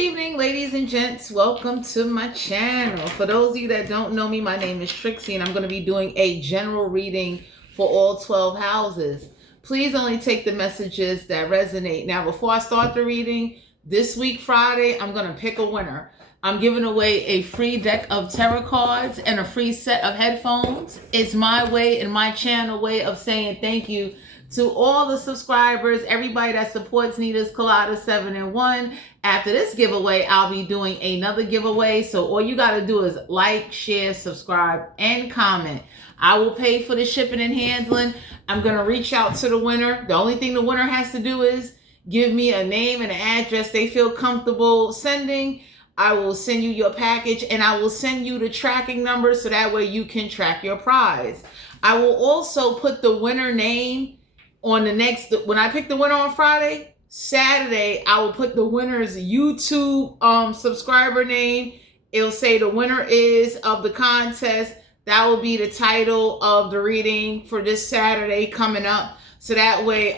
evening, ladies and gents. Welcome to my channel. For those of you that don't know me, my name is Trixie, and I'm going to be doing a general reading for all 12 houses. Please only take the messages that resonate. Now, before I start the reading, this week, Friday, I'm going to pick a winner. I'm giving away a free deck of tarot cards and a free set of headphones. It's my way and my channel way of saying thank you to all the subscribers, everybody that supports Nita's Colada 7 in 1. After this giveaway, I'll be doing another giveaway. So all you got to do is like, share, subscribe, and comment. I will pay for the shipping and handling. I'm going to reach out to the winner. The only thing the winner has to do is give me a name and an address they feel comfortable sending. I will send you your package, and I will send you the tracking number so that way you can track your prize. I will also put the winner name on the next, when I pick the winner on Friday, Saturday, I will put the winner's YouTube subscriber name. It'll say the winner is of the contest. That will be the title of the reading for this Saturday coming up. So that way,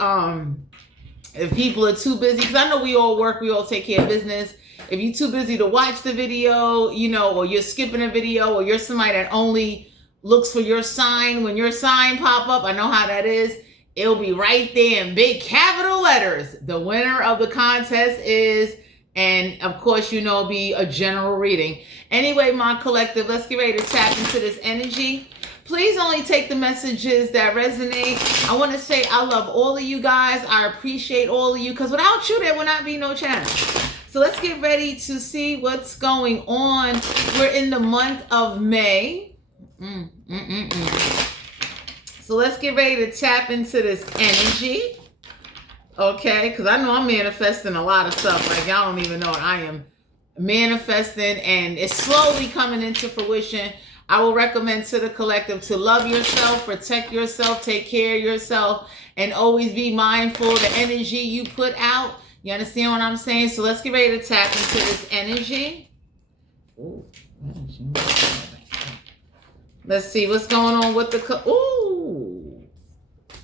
if people are too busy, because I know we all work, we all take care of business. If you're too busy to watch the video, or you're skipping a video, or you're somebody that only looks for your sign, when your sign pop up, I know how that is. It'll be right there in big capital letters. The winner of the contest is, and of course, it'll be a general reading. Anyway, my collective, let's get ready to tap into this energy. Please only take the messages that resonate. I want to say I love all of you guys. I appreciate all of you, because without you, there would not be no channel. So let's get ready to see what's going on. We're in the month of May. So let's get ready to tap into this energy. Okay, because I know I'm manifesting a lot of stuff. Like, y'all don't even know what I am manifesting, and it's slowly coming into fruition. I will recommend to the collective to love yourself, protect yourself, take care of yourself, and always be mindful of the energy you put out. You understand what I'm saying? So let's get ready to tap into this energy. Ooh. Let's see what's going on with the... Ooh.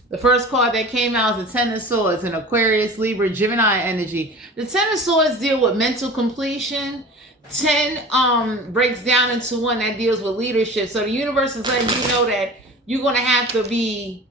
The first card that came out is the Ten of Swords, an Aquarius, Libra, Gemini energy. The Ten of Swords deal with mental completion. 10 breaks down into 1 that deals with leadership. So the universe is letting you know that you're going to have to be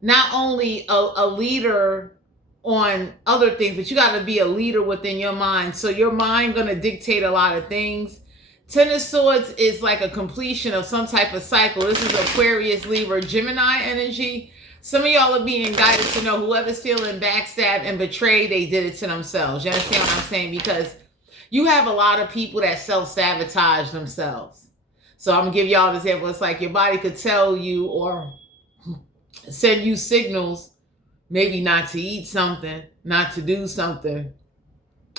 not only a leader on other things, but you got to be a leader within your mind. So your mind going to dictate a lot of things. Ten of Swords is like a completion of some type of cycle. This is Aquarius, Libra, Gemini energy. Some of y'all are being guided to know whoever's feeling backstabbed and betrayed, they did it to themselves. You understand what I'm saying? Because you have a lot of people that self-sabotage themselves. So I'm going to give y'all an example. It's like your body could tell you or send you signals, maybe not to eat something, not to do something.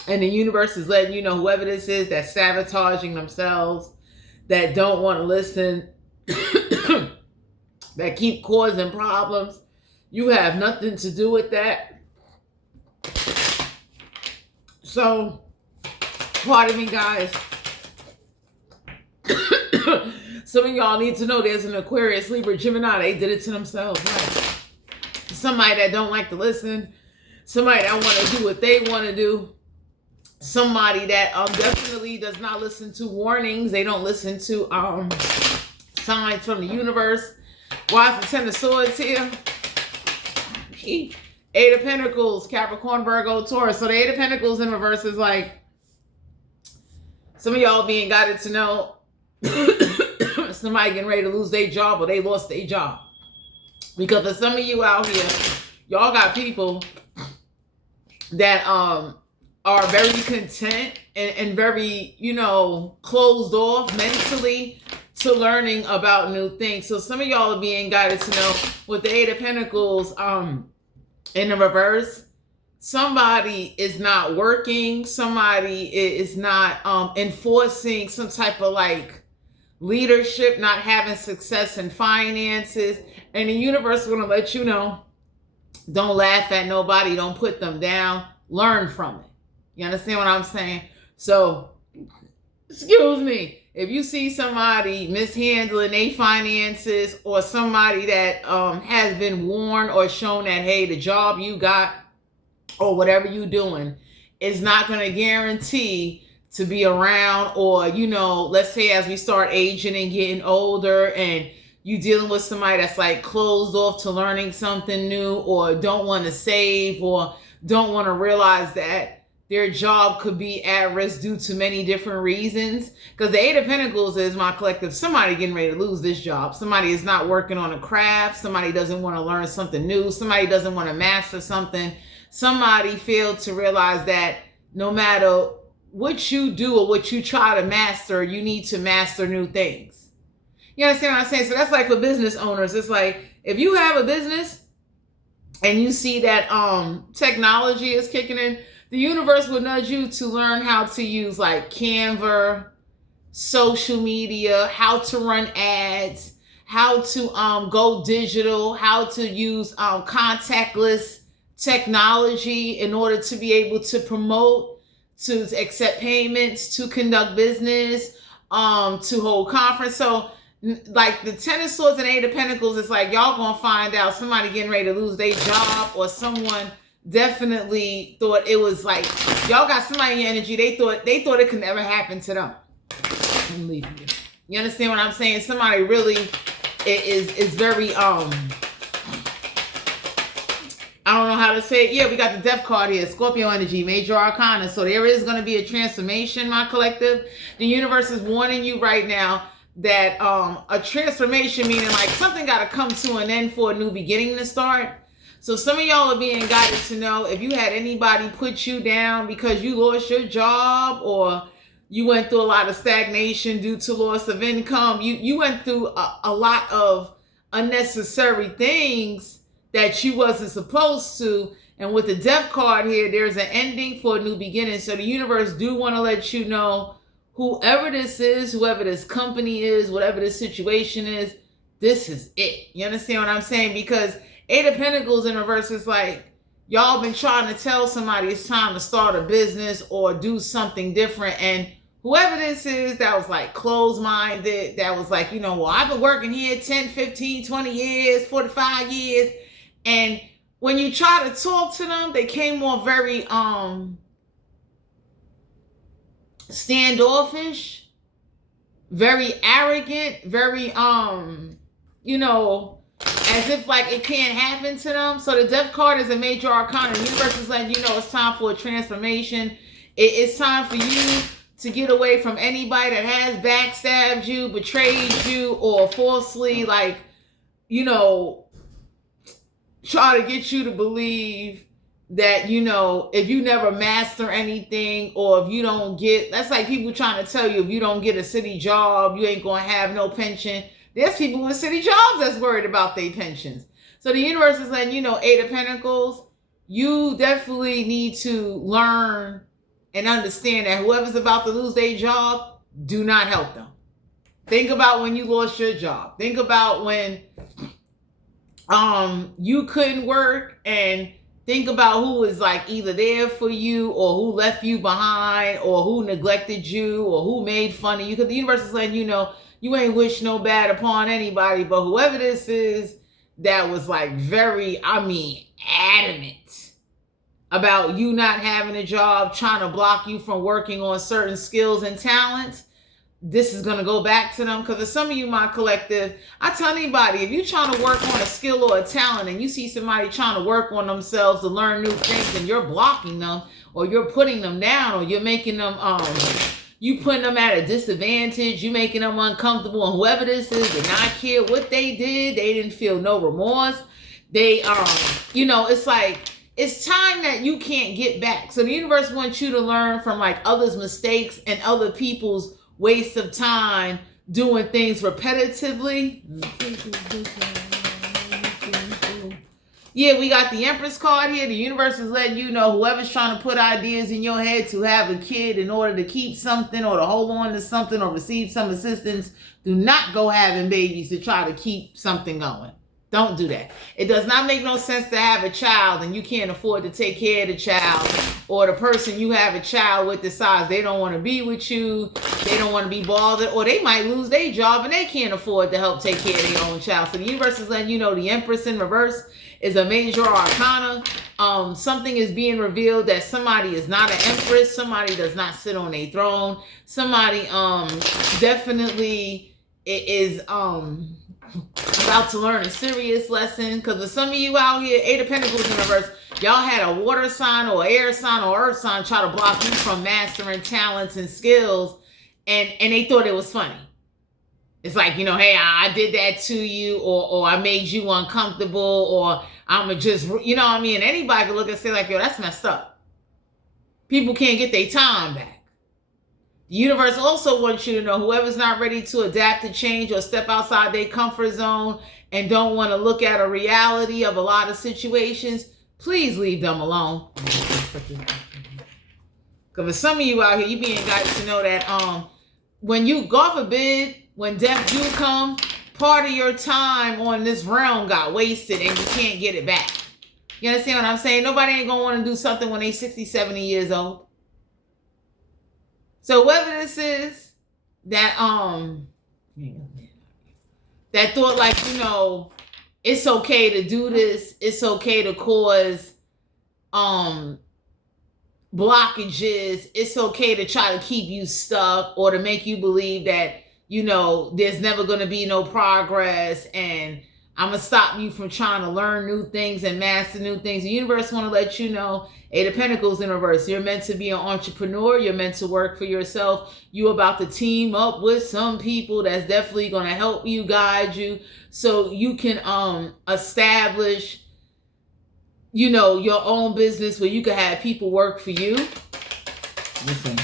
And the universe is letting you know whoever this is that's sabotaging themselves, that don't want to listen, that keep causing problems. You have nothing to do with that. So, pardon me, guys. Some of y'all need to know there's an Aquarius, Libra, Gemini. They did it to themselves. Right? Somebody that don't like to listen. Somebody that want to do what they want to do. Somebody that definitely does not listen to warnings. They don't listen to signs from the universe. Why is the Ten of Swords here? 8 of Pentacles, Capricorn, Virgo, Taurus. So the 8 of Pentacles in reverse is like some of y'all being guided to know somebody getting ready to lose their job, or they lost their job. Because for some of you out here, y'all got people that are very content and very, closed off mentally to learning about new things. So some of y'all are being guided to know with the 8 of Pentacles in the reverse, somebody is not working. Somebody is not enforcing some type of like leadership, not having success in finances. And the universe is going to let you know, don't laugh at nobody. Don't put them down. Learn from it. You understand what I'm saying? So, excuse me. If you see somebody mishandling their finances, or somebody that has been warned or shown that, hey, the job you got or whatever you doing is not going to guarantee to be around. Or, let's say as we start aging and getting older, and you dealing with somebody that's like closed off to learning something new, or don't want to save, or don't want to realize that their job could be at risk due to many different reasons. Because the Eight of Pentacles is my collective. Somebody getting ready to lose this job. Somebody is not working on a craft. Somebody doesn't want to learn something new. Somebody doesn't want to master something. Somebody failed to realize that no matter what you do or what you try to master, you need to master new things. You understand what I'm saying? So that's like for business owners. It's like, if you have a business and you see that technology is kicking in, the universe will nudge you to learn how to use like Canva, social media, how to run ads, how to go digital, how to use contactless technology in order to be able to promote, to accept payments, to conduct business, to hold conference. So like the Ten of Swords and Eight of Pentacles, it's like y'all gonna find out somebody getting ready to lose their job, or someone definitely thought it was like, y'all got somebody in your energy, they thought it could never happen to them. I'm leaving you. You understand what I'm saying? Somebody really is very I don't know how to say it. Yeah, we got the Death card here. Scorpio energy, major arcana. So there is going to be a transformation, my collective. The universe is warning you right now that a transformation, meaning like something got to come to an end for a new beginning to start. So some of y'all are being guided to know, if you had anybody put you down because you lost your job, or you went through a lot of stagnation due to loss of income, you went through a lot of unnecessary things that you wasn't supposed to. And with the Death card here, there's an ending for a new beginning. So the universe do want to let you know, whoever this is, whoever this company is, whatever this situation is, this is it. You understand what I'm saying? Because Eight of Pentacles in reverse is like, y'all been trying to tell somebody it's time to start a business or do something different. And whoever this is that was like closed-minded, that was like, well, I've been working here 10, 15, 20 years, 45 years. And when you try to talk to them, they came off very standoffish, very arrogant, very as if like it can't happen to them. So the Death card is a major arcana. The universe is letting you know it's time for a transformation. It's time for you to get away from anybody that has backstabbed you, betrayed you, or falsely try to get you to believe that, if you never master anything, or if you don't get, that's like people trying to tell you, if you don't get a city job, you ain't going to have no pension. There's people with city jobs that's worried about their pensions. So the universe is letting you know, Eight of Pentacles, you definitely need to learn and understand that whoever's about to lose their job, do not help them. Think about when you lost your job. Think about when you couldn't work, and think about who was like either there for you, or who left you behind, or who neglected you, or who made fun of you. Because the universe is letting you know, you ain't wish no bad upon anybody, but whoever this is that was like very, adamant about you not having a job, trying to block you from working on certain skills and talents, this is going to go back to them. Because for some of you, my collective, I tell anybody, if you're trying to work on a skill or a talent, and you see somebody trying to work on themselves to learn new things, and you're blocking them, or you're putting them down, or you're making them you putting them at a disadvantage, you making them uncomfortable, and whoever this is did not care what they did, they didn't feel no remorse. They, it's like, it's time that you can't get back. So the universe wants you to learn from like others' mistakes and other people's waste of time doing things repetitively. Yeah, we got the Empress card here. The universe is letting you know, whoever's trying to put ideas in your head to have a kid in order to keep something, or to hold on to something, or receive some assistance, do not go having babies to try to keep something going. Don't do that. It does not make no sense to have a child and you can't afford to take care of the child, or the person you have a child with decides they don't want to be with you, they don't want to be bothered, or they might lose their job and they can't afford to help take care of their own child. So the universe is letting you know the Empress in reverse is a major arcana. Something is being revealed that somebody is not an empress, somebody does not sit on a throne, somebody definitely is about to learn a serious lesson. Because with some of you out here, Eight of Pentacles in reverse, y'all had a water sign or air sign or earth sign try to block you from mastering talents and skills, and they thought it was funny. It's like, you know, hey, I did that to you, or I made you uncomfortable, or I'm just, you know what I mean? Anybody can look and say like, yo, that's messed up. People can't get their time back. The universe also wants you to know whoever's not ready to adapt to change or step outside their comfort zone and don't want to look at a reality of a lot of situations, please leave them alone. Because for some of you out here, you being guided to know that when you, God forbid, when death do come, part of your time on this realm got wasted and you can't get it back. You understand what I'm saying? Nobody ain't gonna want to do something when they 60, 70 years old. So whether this is that that thought like, you know, it's okay to do this, it's okay to cause blockages, it's okay to try to keep you stuck or to make you believe that, you know, there's never going to be no progress and I'm going to stop you from trying to learn new things and master new things. The universe want to let you know, Eight of Pentacles in reverse, you're meant to be an entrepreneur. You're meant to work for yourself. You're about to team up with some people that's definitely going to help you, guide you, so you can establish, you know, your own business where you can have people work for you. Listen,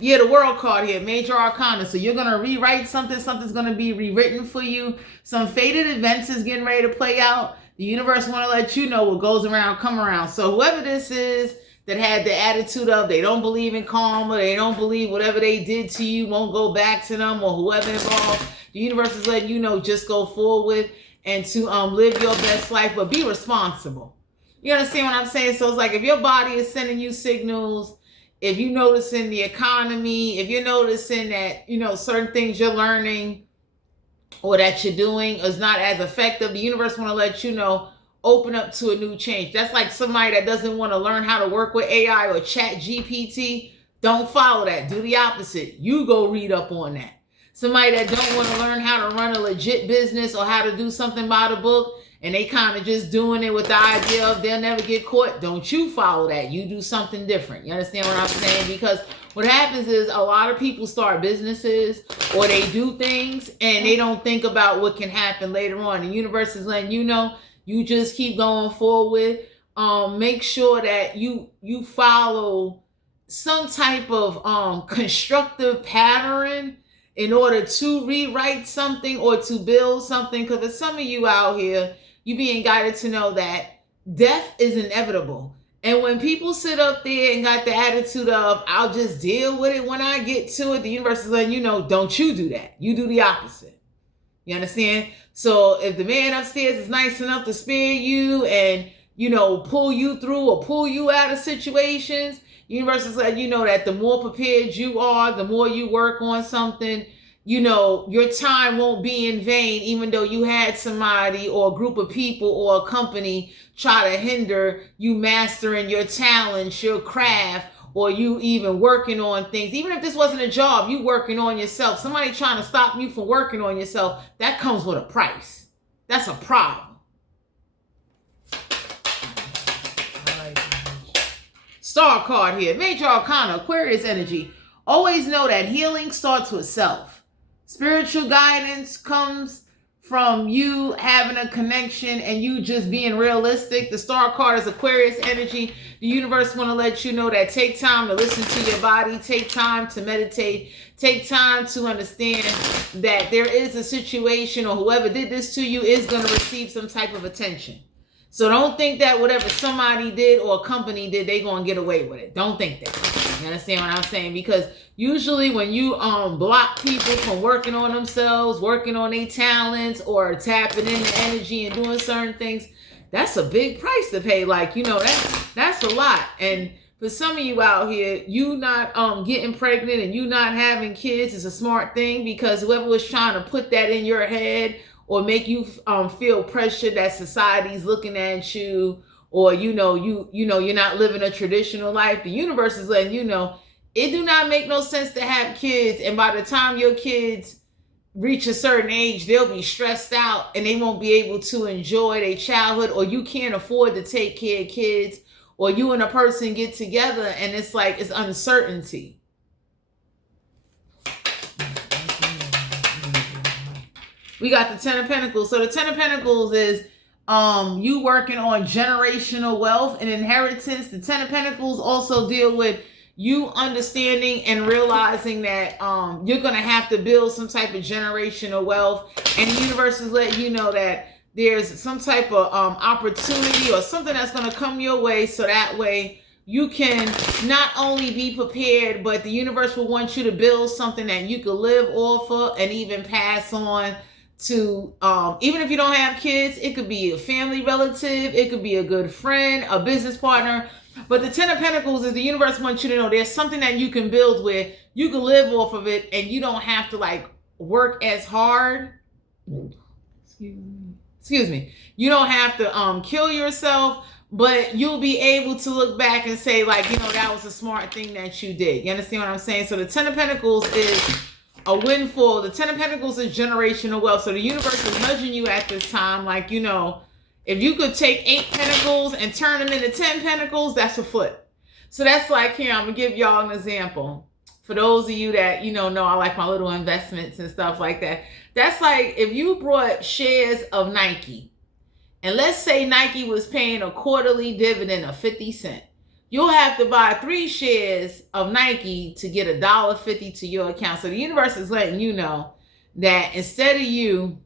yeah, the World card here, major arcana. So you're going to rewrite something. Something's going to be rewritten for you. Some fated events is getting ready to play out. The universe want to let you know what goes around, come around. So whoever this is that had the attitude of they don't believe in karma, they don't believe whatever they did to you won't go back to them, or whoever involved, the universe is letting you know just go forward and to live your best life, but be responsible. You understand what I'm saying? So it's like if your body is sending you signals, if you notice in the economy, if you're noticing that, you know, certain things you're learning or that you're doing is not as effective, the universe want to let you know, open up to a new change. That's like somebody that doesn't want to learn how to work with AI or chat GPT. Don't follow that. Do the opposite. You go read up on that. Somebody that don't want to learn how to run a legit business or how to do something by the book, and they kind of just doing it with the idea of they'll never get caught. Don't you follow that. You do something different. You understand what I'm saying? Because what happens is a lot of people start businesses or they do things and they don't think about what can happen later on. The universe is letting you know, you just keep going forward. Make sure that you follow some type of constructive pattern in order to rewrite something or to build something. Because for some of you out here, you being guided to know that death is inevitable. And when people sit up there and got the attitude of, I'll just deal with it when I get to it, the universe is letting you know, don't you do that. You do the opposite. You understand? So if the man upstairs is nice enough to spare you and, you know, pull you through or pull you out of situations, the universe is letting you know that the more prepared you are, the more you work on something, you know, your time won't be in vain, even though you had somebody or a group of people or a company try to hinder you mastering your talents, your craft, or you even working on things. Even if this wasn't a job, you working on yourself. Somebody trying to stop you from working on yourself, that comes with a price. That's a problem. Star card here, major arcana, Aquarius energy. Always know that healing starts with self. Spiritual guidance comes from you having a connection and you just being realistic. The star card is Aquarius energy. The universe want to let you know that take time to listen to your body, take time to meditate, take time to understand that there is a situation or whoever did this to you is going to receive some type of attention. So don't think that whatever somebody did or a company did, they gonna get away with it. Don't think that. You understand what I'm saying? Because usually when you block people from working on themselves, working on their talents, or tapping into energy and doing certain things, that's a big price to pay. Like, that's a lot. And for some of you out here, you not getting pregnant and you not having kids is a smart thing, because whoever was trying to put that in your head or make you feel pressure that society's looking at you, or you're not living a traditional life, the universe is letting you know it do not make no sense to have kids, and by the time your kids reach a certain age, they'll be stressed out and they won't be able to enjoy their childhood, or you can't afford to take care of kids, or you and a person get together and it's like it's uncertainty. We got the Ten of Pentacles. So the Ten of Pentacles is you working on generational wealth and inheritance. The Ten of Pentacles also deal with you understanding and realizing that you're going to have to build some type of generational wealth. And the universe is letting you know that there's some type of opportunity or something that's going to come your way, so that way you can not only be prepared, but the universe will want you to build something that you can live off of and even pass on to, even if you don't have kids, it could be a family relative, it could be a good friend, a business partner. But the Ten of Pentacles is the universe wants you to know there's something that you can build with, you can live off of it, and you don't have to like work as hard. Excuse me. You don't have to kill yourself, but you'll be able to look back and say, like, that was a smart thing that you did. You understand what I'm saying? So the Ten of Pentacles is a windfall. The Ten of Pentacles is generational wealth. So the universe is nudging you at this time, like, if you could take 8 pentacles and turn them into 10 pentacles, that's a foot. So that's like, here, I'm going to give y'all an example. For those of you that, know I like my little investments and stuff like that. That's like if you brought shares of Nike, and let's say Nike was paying a quarterly dividend of 50 cents. You'll have to buy 3 shares of Nike to get $1.50 to your account. So the universe is letting you know that instead of you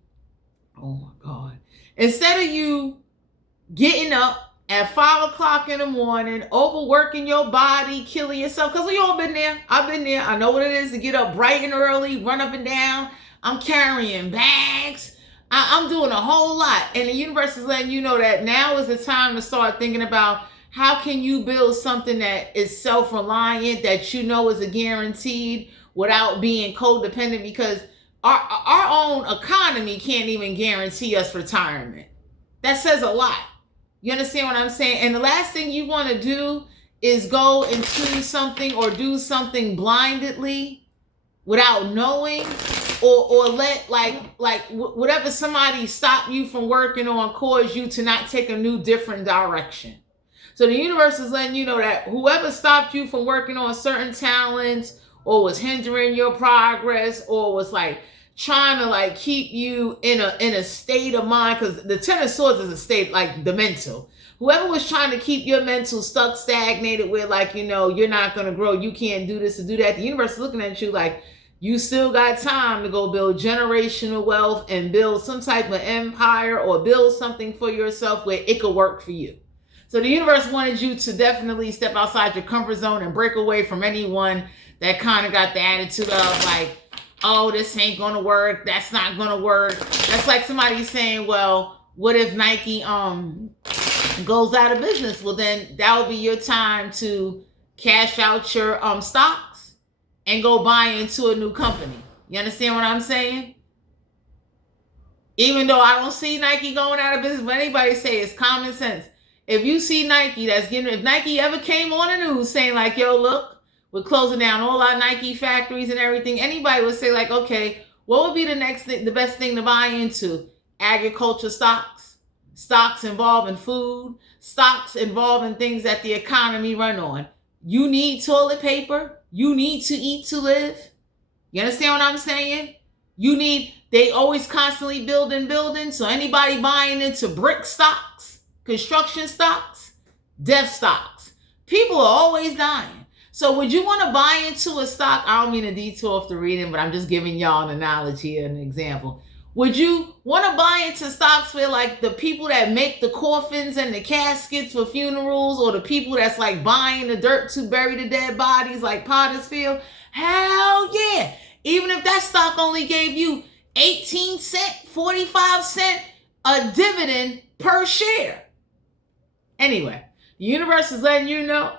getting up at 5 o'clock in the morning, overworking your body, killing yourself, because we all been there. I've been there. I know what it is to get up bright and early, run up and down. I'm carrying bags. I'm doing a whole lot. And the universe is letting you know that now is the time to start thinking about how can you build something that is self-reliant, that is a guaranteed, without being codependent, because our own economy can't even guarantee us retirement. That says a lot. You understand what I'm saying? And the last thing you want to do is go into something or do something blindly without knowing, or let whatever somebody stop you from working on cause you to not take a new different direction. So the universe is letting you know that whoever stopped you from working on certain talents, or was hindering your progress, or was like trying to like keep you in a state of mind, because the Ten of Swords is a state like the mental. Whoever was trying to keep your mental stuck, stagnated with like, you're not going to grow, you can't do this or do that. The universe is looking at you like you still got time to go build generational wealth and build some type of empire, or build something for yourself where it could work for you. So the universe wanted you to definitely step outside your comfort zone and break away from anyone that kind of got the attitude of like, oh, this ain't going to work. That's not going to work. That's like somebody saying, well, what if Nike goes out of business? Well, then that will be your time to cash out your stocks and go buy into a new company. You understand what I'm saying? Even though I don't see Nike going out of business, but anybody say it's common sense. If you see Nike if Nike ever came on the news saying like, yo, look, we're closing down all our Nike factories and everything, anybody would say like, okay, what would be the best thing to buy into? Agriculture stocks, stocks involving food, stocks involving things that the economy run on. You need toilet paper. You need to eat to live. You understand what I'm saying? They always constantly building. So anybody buying into brick stocks, construction stocks, death stocks, people are always dying. So would you want to buy into a stock? I don't mean to detour off the reading, but I'm just giving y'all an analogy, an example. Would you want to buy into stocks where like the people that make the coffins and the caskets for funerals, or the people that's like buying the dirt to bury the dead bodies like Potter's Field? Hell yeah. Even if that stock only gave you 18 cent, 45 cent a dividend per share. Anyway, the universe is letting you know,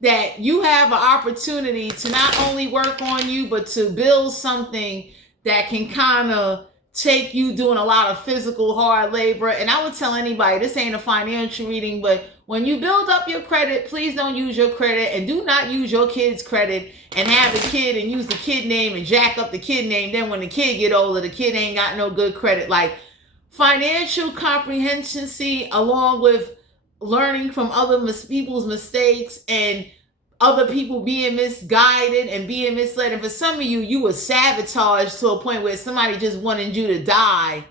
that you have an opportunity to not only work on you, but to build something that can kind of take you doing a lot of physical hard labor. And I would tell anybody, this ain't a financial reading, but when you build up your credit, please don't use your credit, and do not use your kid's credit and have the kid and use the kid name and jack up the kid name. Then when the kid get older, the kid ain't got no good credit. Like, financial comprehension, along with learning from other people's mistakes and other people being misguided and being misled. And for some of you, you were sabotaged to a point where somebody just wanted you to die,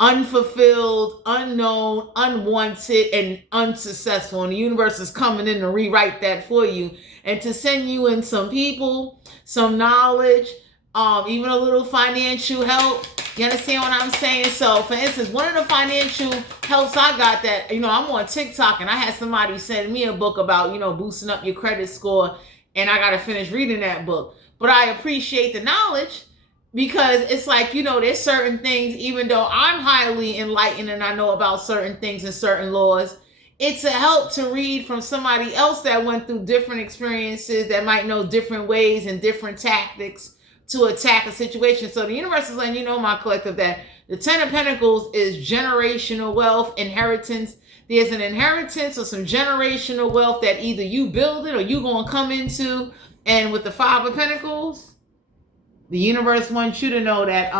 unfulfilled, unknown, unwanted, and unsuccessful. And the universe is coming in to rewrite that for you and to send you in some people, some knowledge, even a little financial help. You understand what I'm saying? So, for instance, one of the financial helps I got that, I'm on TikTok, and I had somebody send me a book about, boosting up your credit score, and I got to finish reading that book. But I appreciate the knowledge, because it's like, there's certain things, even though I'm highly enlightened and I know about certain things and certain laws, it's a help to read from somebody else that went through different experiences, that might know different ways and different tactics to attack a situation. So the universe is letting you know, my collective, that the 10 of Pentacles is generational wealth, inheritance. There's an inheritance or some generational wealth that either you build it or you gonna come into. And with the 5 of Pentacles, the universe wants you to know that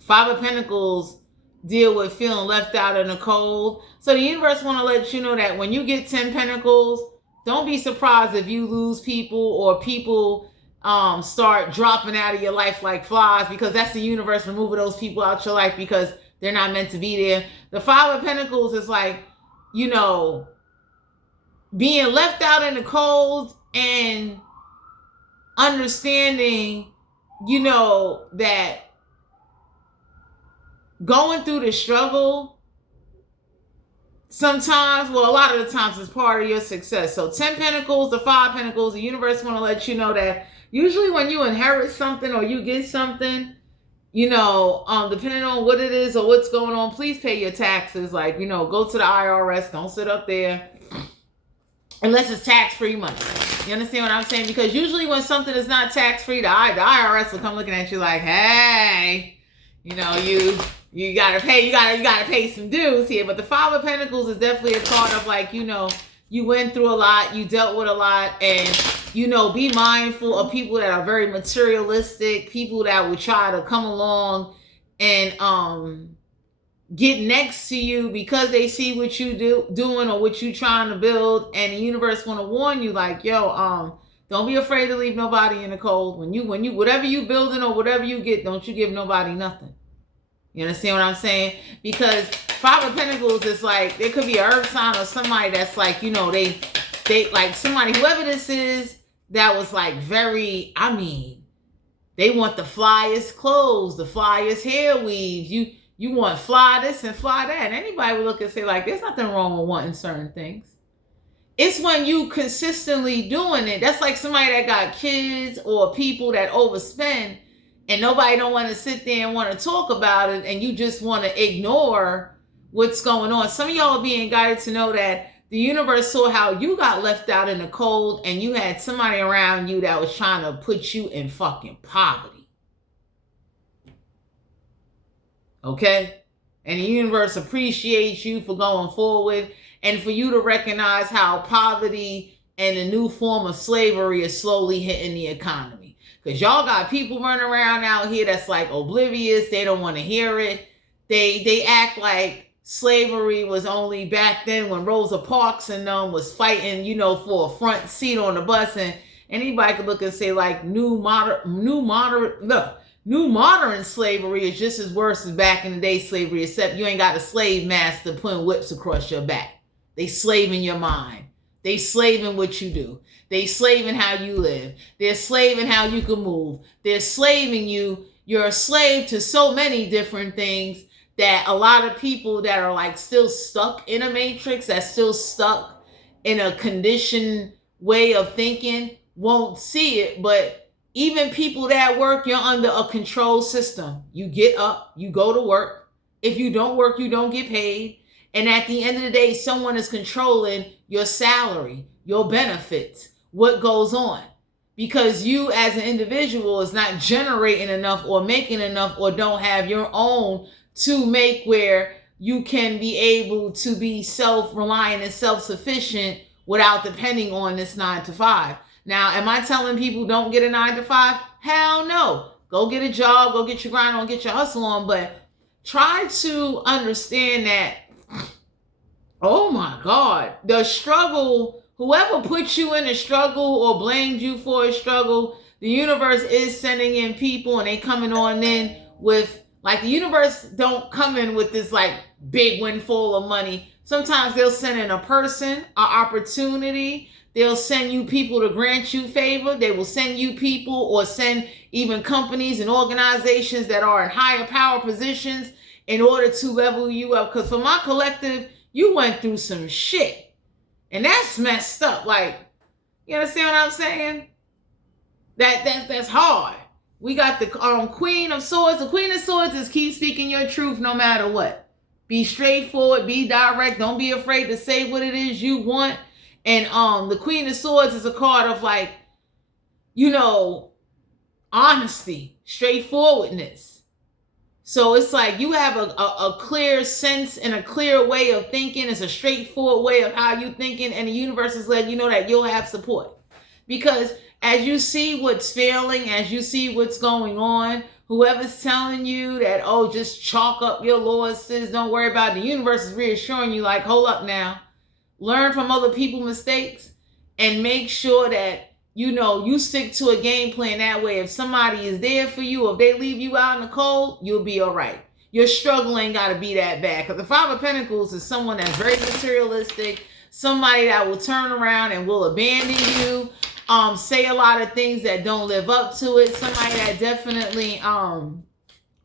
5 of Pentacles deal with feeling left out in the cold. So the universe want to let you know that when you get 10 Pentacles, don't be surprised if you lose people, or people start dropping out of your life like flies, because that's the universe removing those people out your life because they're not meant to be there. The 5 of Pentacles is like, being left out in the cold, and understanding, that going through the struggle sometimes, well, a lot of the times, is part of your success. So 10 Pentacles, the 5 Pentacles, the universe want to let you know that usually when you inherit something or you get something, depending on what it is or what's going on, please pay your taxes. Like, go to the IRS. Don't sit up there unless it's tax-free money. You understand what I'm saying? Because usually when something is not tax-free, the IRS will come looking at you like, hey, you gotta pay, you gotta pay some dues here. But the 5 of Pentacles is definitely a part of, like, you went through a lot, you dealt with a lot, and be mindful of people that are very materialistic, people that would try to come along and get next to you because they see what you doing or what you trying to build. And the universe want to warn you, like, don't be afraid to leave nobody in the cold. When you whatever you building or whatever you get, don't you give nobody nothing. You understand what I'm saying? Because 5 of Pentacles is like, there could be an earth sign or somebody that's like, they like somebody, whoever this is, that was like very, they want the flyest clothes, the flyest hair weaves. You want fly this and fly that. And anybody would look and say, like, there's nothing wrong with wanting certain things. It's when you consistently doing it. That's like somebody that got kids or people that overspend, and nobody don't want to sit there and want to talk about it, and you just want to ignore what's going on. Some of y'all are being guided to know that the universe saw how you got left out in the cold, and you had somebody around you that was trying to put you in fucking poverty. Okay? And the universe appreciates you for going forward, and for you to recognize how poverty and the new form of slavery is slowly hitting the economy. Because y'all got people running around out here that's like oblivious. They don't want to hear it. They act like slavery was only back then when Rosa Parks and them was fighting, for a front seat on the bus. And anybody could look and say, like, new modern slavery is just as worse as back in the day slavery, except you ain't got a slave master putting whips across your back. They slaving your mind. They slaving what you do. They slaving how you live. They're slaving how you can move. They're slaving you. You're a slave to so many different things that a lot of people that are like still stuck in a matrix, that's still stuck in a conditioned way of thinking, won't see it. But even people that work, you're under a control system. You get up, you go to work. If you don't work, you don't get paid. And at the end of the day, someone is controlling your salary, your benefits, what goes on. Because you as an individual is not generating enough or making enough or don't have your own to make where you can be able to be self-reliant and self-sufficient without depending on this 9 to 5. Now, am I telling people don't get a 9 to 5? Hell no. Go get a job, go get your grind on, get your hustle on, but try to understand that, oh my God, the struggle, whoever put you in a struggle or blamed you for a struggle, the universe is sending in people and they coming on in with, like, the universe don't come in with this like big windfall of money. Sometimes they'll send in a person, an opportunity. They'll send you people to grant you favor. They will send you people or send even companies and organizations that are in higher power positions in order to level you up. Because for my collective, you went through some shit. And that's messed up. Like, you understand what I'm saying? That's hard. We got the Queen of Swords. The Queen of Swords is keep speaking your truth no matter what. Be straightforward, be direct. Don't be afraid to say what it is you want. And the Queen of Swords is a card of, like, you know, honesty, straightforwardness. So it's like you have a clear sense and a clear way of thinking. It's a straightforward way of how you thinking, and the universe is letting you know that you'll have support. Because as you see what's failing, as you see what's going on, whoever's telling you that, oh, just chalk up your losses, don't worry about it, the universe is reassuring you, like, hold up now. Learn from other people's mistakes and make sure that, you know, you stick to a game plan. That way, if somebody is there for you, if they leave you out in the cold, you'll be all right. Your struggle ain't got to be that bad. Because the Five of Pentacles is someone that's very materialistic, somebody that will turn around and will abandon you, say a lot of things that don't live up to it, somebody that definitely, oh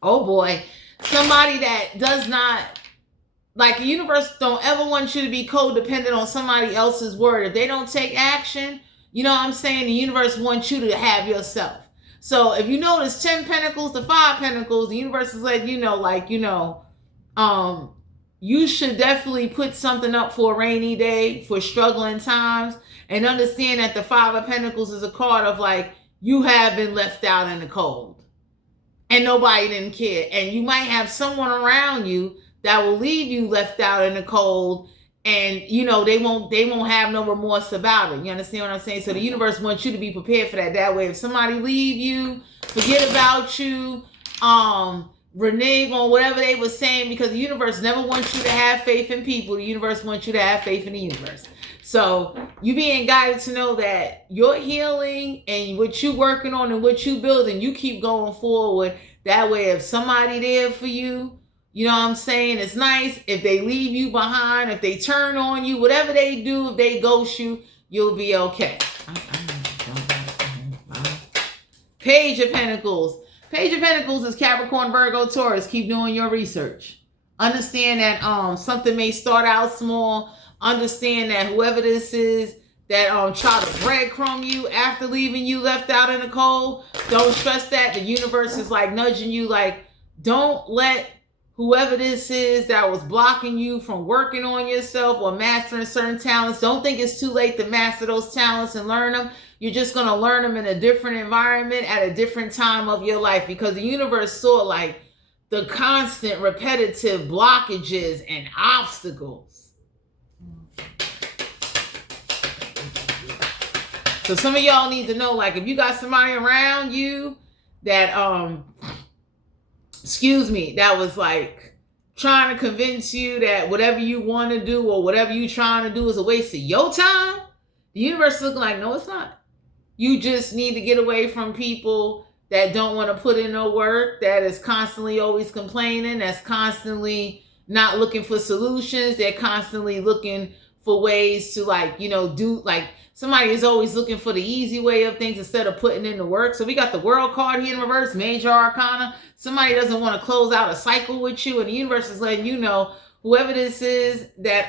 boy, somebody that does not, like, the universe don't ever want you to be codependent on somebody else's word. If they don't take action, you know what I'm saying? The universe wants you to have yourself. So if you notice 10 Pentacles to 5 Pentacles, the universe is letting you know, like, you know, you should definitely put something up for a rainy day, for struggling times, and understand that the 5 of Pentacles is a card of, like, you have been left out in the cold and nobody didn't care. And you might have someone around you that will leave you left out in the cold, and, you know, they won't have no remorse about it. You understand what I'm saying? So the universe wants you to be prepared for that. That way, if somebody leave you, forget about you, renege on whatever they were saying, because the universe never wants you to have faith in people. The universe wants you to have faith in the universe. So you being guided to know that your healing and what you working on and what you building, you keep going forward. That way, if somebody there for you, you know what I'm saying, it's nice. If they leave you behind, if they turn on you, whatever they do, if they ghost you, you'll be okay. Page of Pentacles. Page of Pentacles is Capricorn, Virgo, Taurus. Keep doing your research. Understand that something may start out small. Understand that whoever this is that try to breadcrumb you after leaving you left out in the cold, don't stress that. The universe is like nudging you, like, don't let whoever this is that was blocking you from working on yourself or mastering certain talents, don't think it's too late to master those talents and learn them. You're just going to learn them in a different environment at a different time of your life, because the universe saw, like, the constant repetitive blockages and obstacles. So some of y'all need to know, like, if you got somebody around you that, that was, like, trying to convince you that whatever you want to do or whatever you trying to do is a waste of your time, the universe is looking like, no, it's not. You just need to get away from people that don't want to put in no work, that is constantly always complaining, that's constantly not looking for solutions. They're constantly looking for ways to like, do like somebody is always looking for the easy way of things instead of putting in the work. So we got the world card here in reverse, major arcana. Somebody doesn't want to close out a cycle with you, and the universe is letting you know, whoever this is that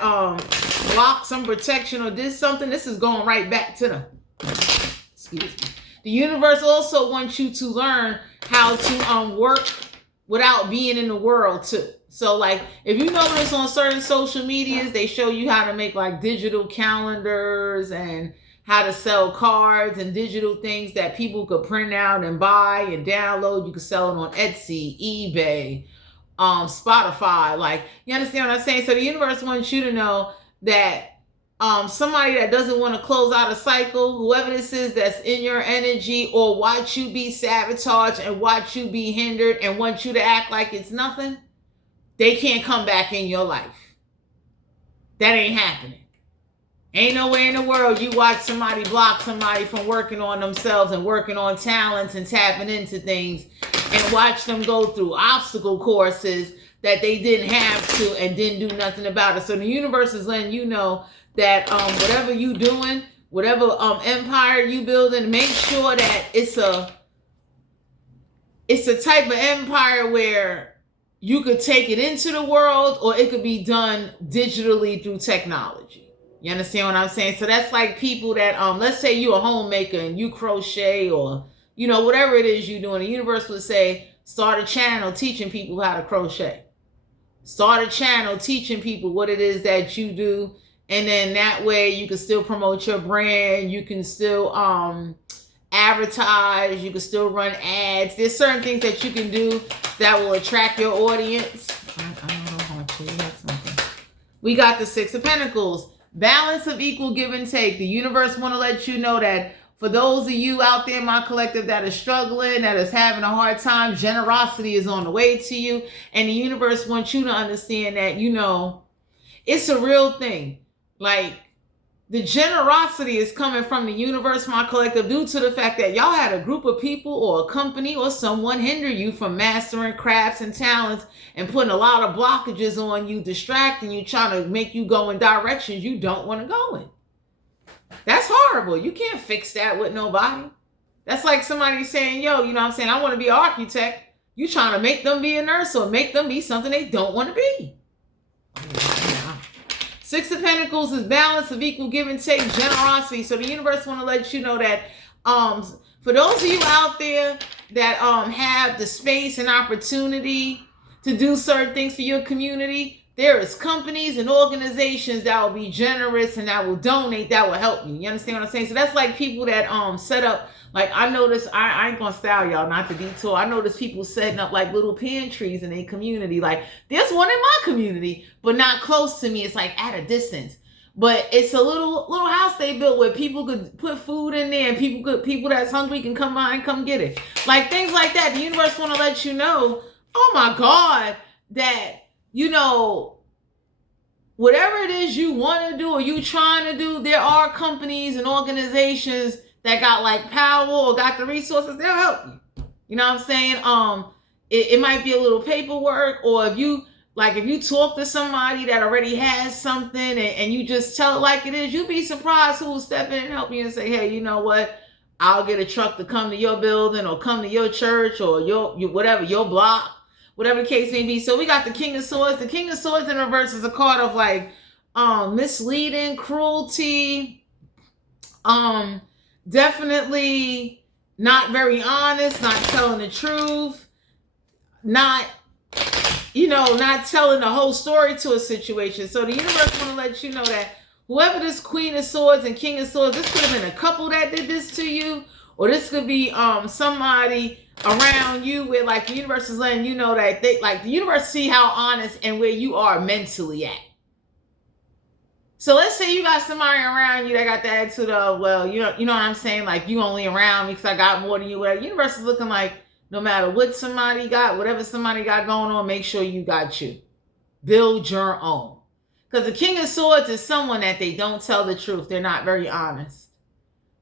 blocked some protection or did something, this is going right back to them. Excuse me. The universe also wants you to learn how to work without being in the world too. So like if you notice on certain social medias, they show you how to make like digital calendars and how to sell cards and digital things that people could print out and buy and download. You can sell it on Etsy, eBay, Spotify. Like, you understand what I'm saying? So the universe wants you to know that somebody that doesn't want to close out a cycle, whoever this is that's in your energy or watch you be sabotaged and watch you be hindered and want you to act like it's nothing, they can't come back in your life. That ain't happening. Ain't no way in the world you watch somebody block somebody from working on themselves and working on talents and tapping into things and watch them go through obstacle courses that they didn't have to and didn't do nothing about it. So the universe is letting you know that whatever you doing, whatever empire you building, make sure that it's a type of empire where you could take it into the world or it could be done digitally through technology. You understand what I'm saying? So that's like people that, let's say you're a homemaker and you crochet or, whatever it is you're doing. The universe would say, start a channel teaching people how to crochet. Start a channel teaching people what it is that you do. And then that way you can still promote your brand. You can still advertise. You can still run ads. There's certain things that you can do that will attract your audience. I don't know how to do that. We got the Six of Pentacles. Balance of equal give and take. The universe want to let you know that for those of you out there in my collective that is struggling, that is having a hard time, generosity is on the way to you. And the universe wants you to understand that, it's a real thing. Like, the generosity is coming from the universe, my collective, due to the fact that y'all had a group of people or a company or someone hinder you from mastering crafts and talents and putting a lot of blockages on you, distracting you, trying to make you go in directions you don't want to go in. That's horrible. You can't fix that with nobody. That's like somebody saying, yo, I want to be an architect. You trying to make them be a nurse or make them be something they don't want to be. Six of Pentacles is balance of equal give and take, generosity. So the universe want to let you know that for those of you out there that have the space and opportunity to do certain things for your community, there is companies and organizations that will be generous and that will donate, that will help you. You understand what I'm saying? So that's like people that set up, like I noticed, I ain't gonna style y'all, not to detour. I noticed people setting up like little pantries in their community. Like there's one in my community, but not close to me. It's like at a distance. But it's a little house they built where people could put food in there and people that's hungry can come by and come get it. Like things like that. The universe want to let you know, oh my God, that whatever it is you want to do or you trying to do, there are companies and organizations that got like power or got the resources, they'll help you. You know what I'm saying? It might be a little paperwork, or if you talk to somebody that already has something and you just tell it like it is, you'll be surprised who will step in and help you and say, hey, you know what? I'll get a truck to come to your building or come to your church or your whatever, your block. Whatever the case may be. So we got the King of Swords. The King of Swords in reverse is a card of like misleading, cruelty, definitely not very honest, not telling the truth, not telling the whole story to a situation. So the universe want to let you know that whoever this Queen of Swords and King of Swords, this could have been a couple that did this to you, or this could be somebody around you where like the universe is letting you know that they like the universe see how honest and where you are mentally at. So let's say you got somebody around you that got the attitude of, well, you know what I'm saying? Like you only around me because I got more than you. Whatever. The universe is looking like no matter what somebody got, whatever somebody got going on, make sure you got you. Build your own. Because the King of Swords is someone that they don't tell the truth. They're not very honest.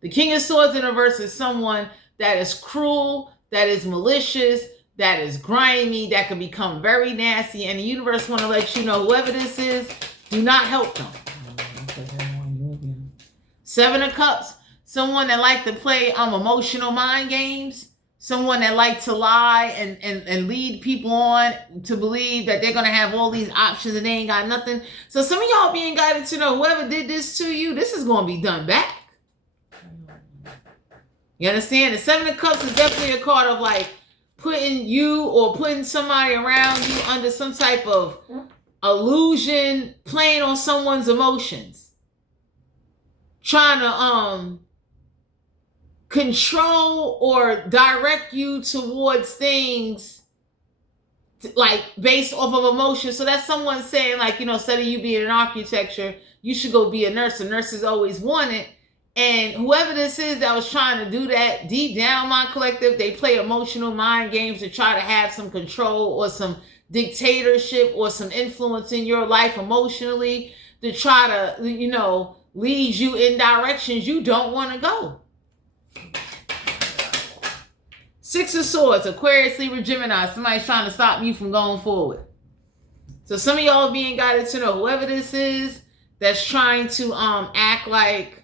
The King of Swords in reverse is someone that is cruel, that is malicious, that is grimy, that can become very nasty. And the universe want to let you know, whoever this is, do not help them. Seven of Cups, someone that like to play emotional mind games. Someone that like to lie and lead people on to believe that they're going to have all these options and they ain't got nothing. So some of y'all being guided to know whoever did this to you, this is going to be done back. You understand? The Seven of Cups is definitely a card of like putting you or putting somebody around you under some type of illusion, playing on someone's emotions. Trying to control or direct you towards things like based off of emotion. So that's someone saying like, instead of you being in architecture, you should go be a nurse. A nurse has always wanted. And whoever this is that was trying to do that, deep down, my collective, they play emotional mind games to try to have some control or some dictatorship or some influence in your life emotionally to try to, lead you in directions you don't want to go. Six of Swords, Aquarius, Libra, Gemini. Somebody's trying to stop you from going forward. So some of y'all being guided to know whoever this is that's trying to act like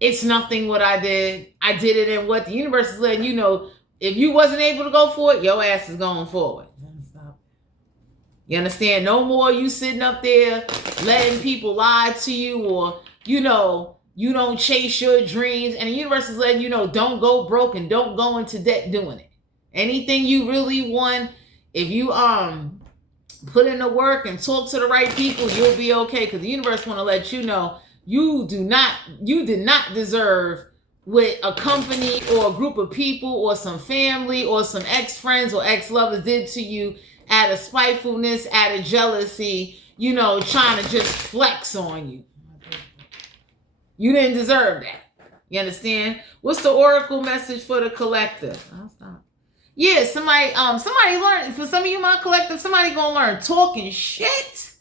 it's nothing what I did. I did it, and what the universe is letting you know, if you wasn't able to go for it, your ass is going forward. You understand? No more you sitting up there letting people lie to you, or you don't chase your dreams, and the universe is letting you know, don't go broke and don't go into debt doing it. Anything you really want, if you put in the work and talk to the right people, you'll be okay, because the universe want to let you know you did not deserve what a company or a group of people or some family or some ex-friends or ex-lovers did to you out of spitefulness, out of jealousy, trying to just flex on you. You didn't deserve that. You understand? What's the oracle message for the collective? I'll stop. Yeah, somebody learn. For some of you, my collective, somebody gonna learn talking shit.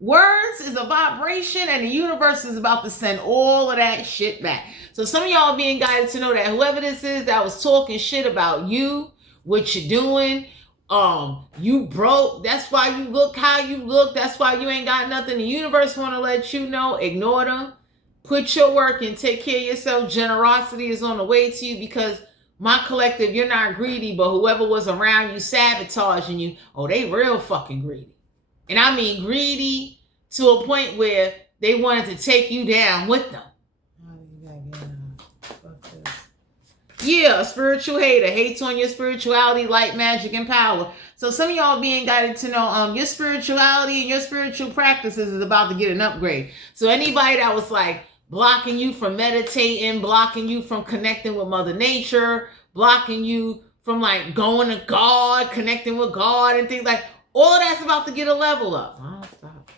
Words is a vibration, and the universe is about to send all of that shit back. So some of y'all being guided to know that whoever this is that was talking shit about you, what you're doing, you broke. That's why you look how you look. That's why you ain't got nothing. The universe want to let you know, ignore them. Put your work and take care of yourself. Generosity is on the way to you, because my collective, you're not greedy, but whoever was around you sabotaging you, they real fucking greedy. And I mean greedy to a point where they wanted to take you down with them. Yeah, a spiritual hater. Hates on your spirituality, light, magic, and power. So some of y'all being guided to know your spirituality and your spiritual practices is about to get an upgrade. So anybody that was like blocking you from meditating, blocking you from connecting with Mother Nature, blocking you from like going to God, connecting with God and things like, all of that's about to get a level up. I'll stop.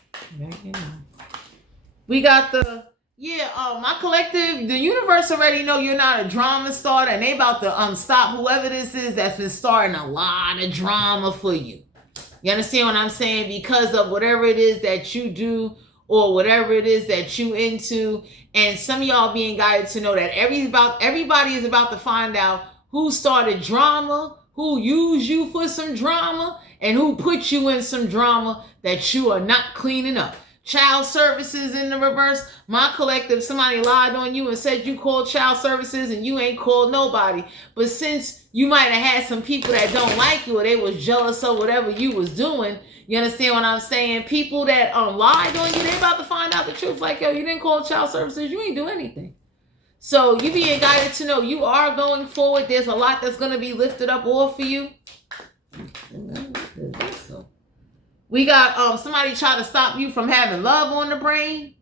We got my collective, the universe already know you're not a drama starter, and they about to stop whoever this is that's been starting a lot of drama for you. You understand what I'm saying? Because of whatever it is that you do or whatever it is that you into. And some of y'all being guided to know that everybody is about to find out who started drama, who used you for some drama, and who put you in some drama that you are not cleaning up. Child services in the reverse. My collective, somebody lied on you and said you called child services and you ain't called nobody. But since you might have had some people that don't like you or they was jealous of whatever you was doing, you understand what I'm saying? People that lied on you, they about to find out the truth. Like, yo, you didn't call child services. You ain't do anything. So you being guided to know you are going forward. There's a lot that's going to be lifted up off for you. We got somebody trying to stop you from having love on the brain.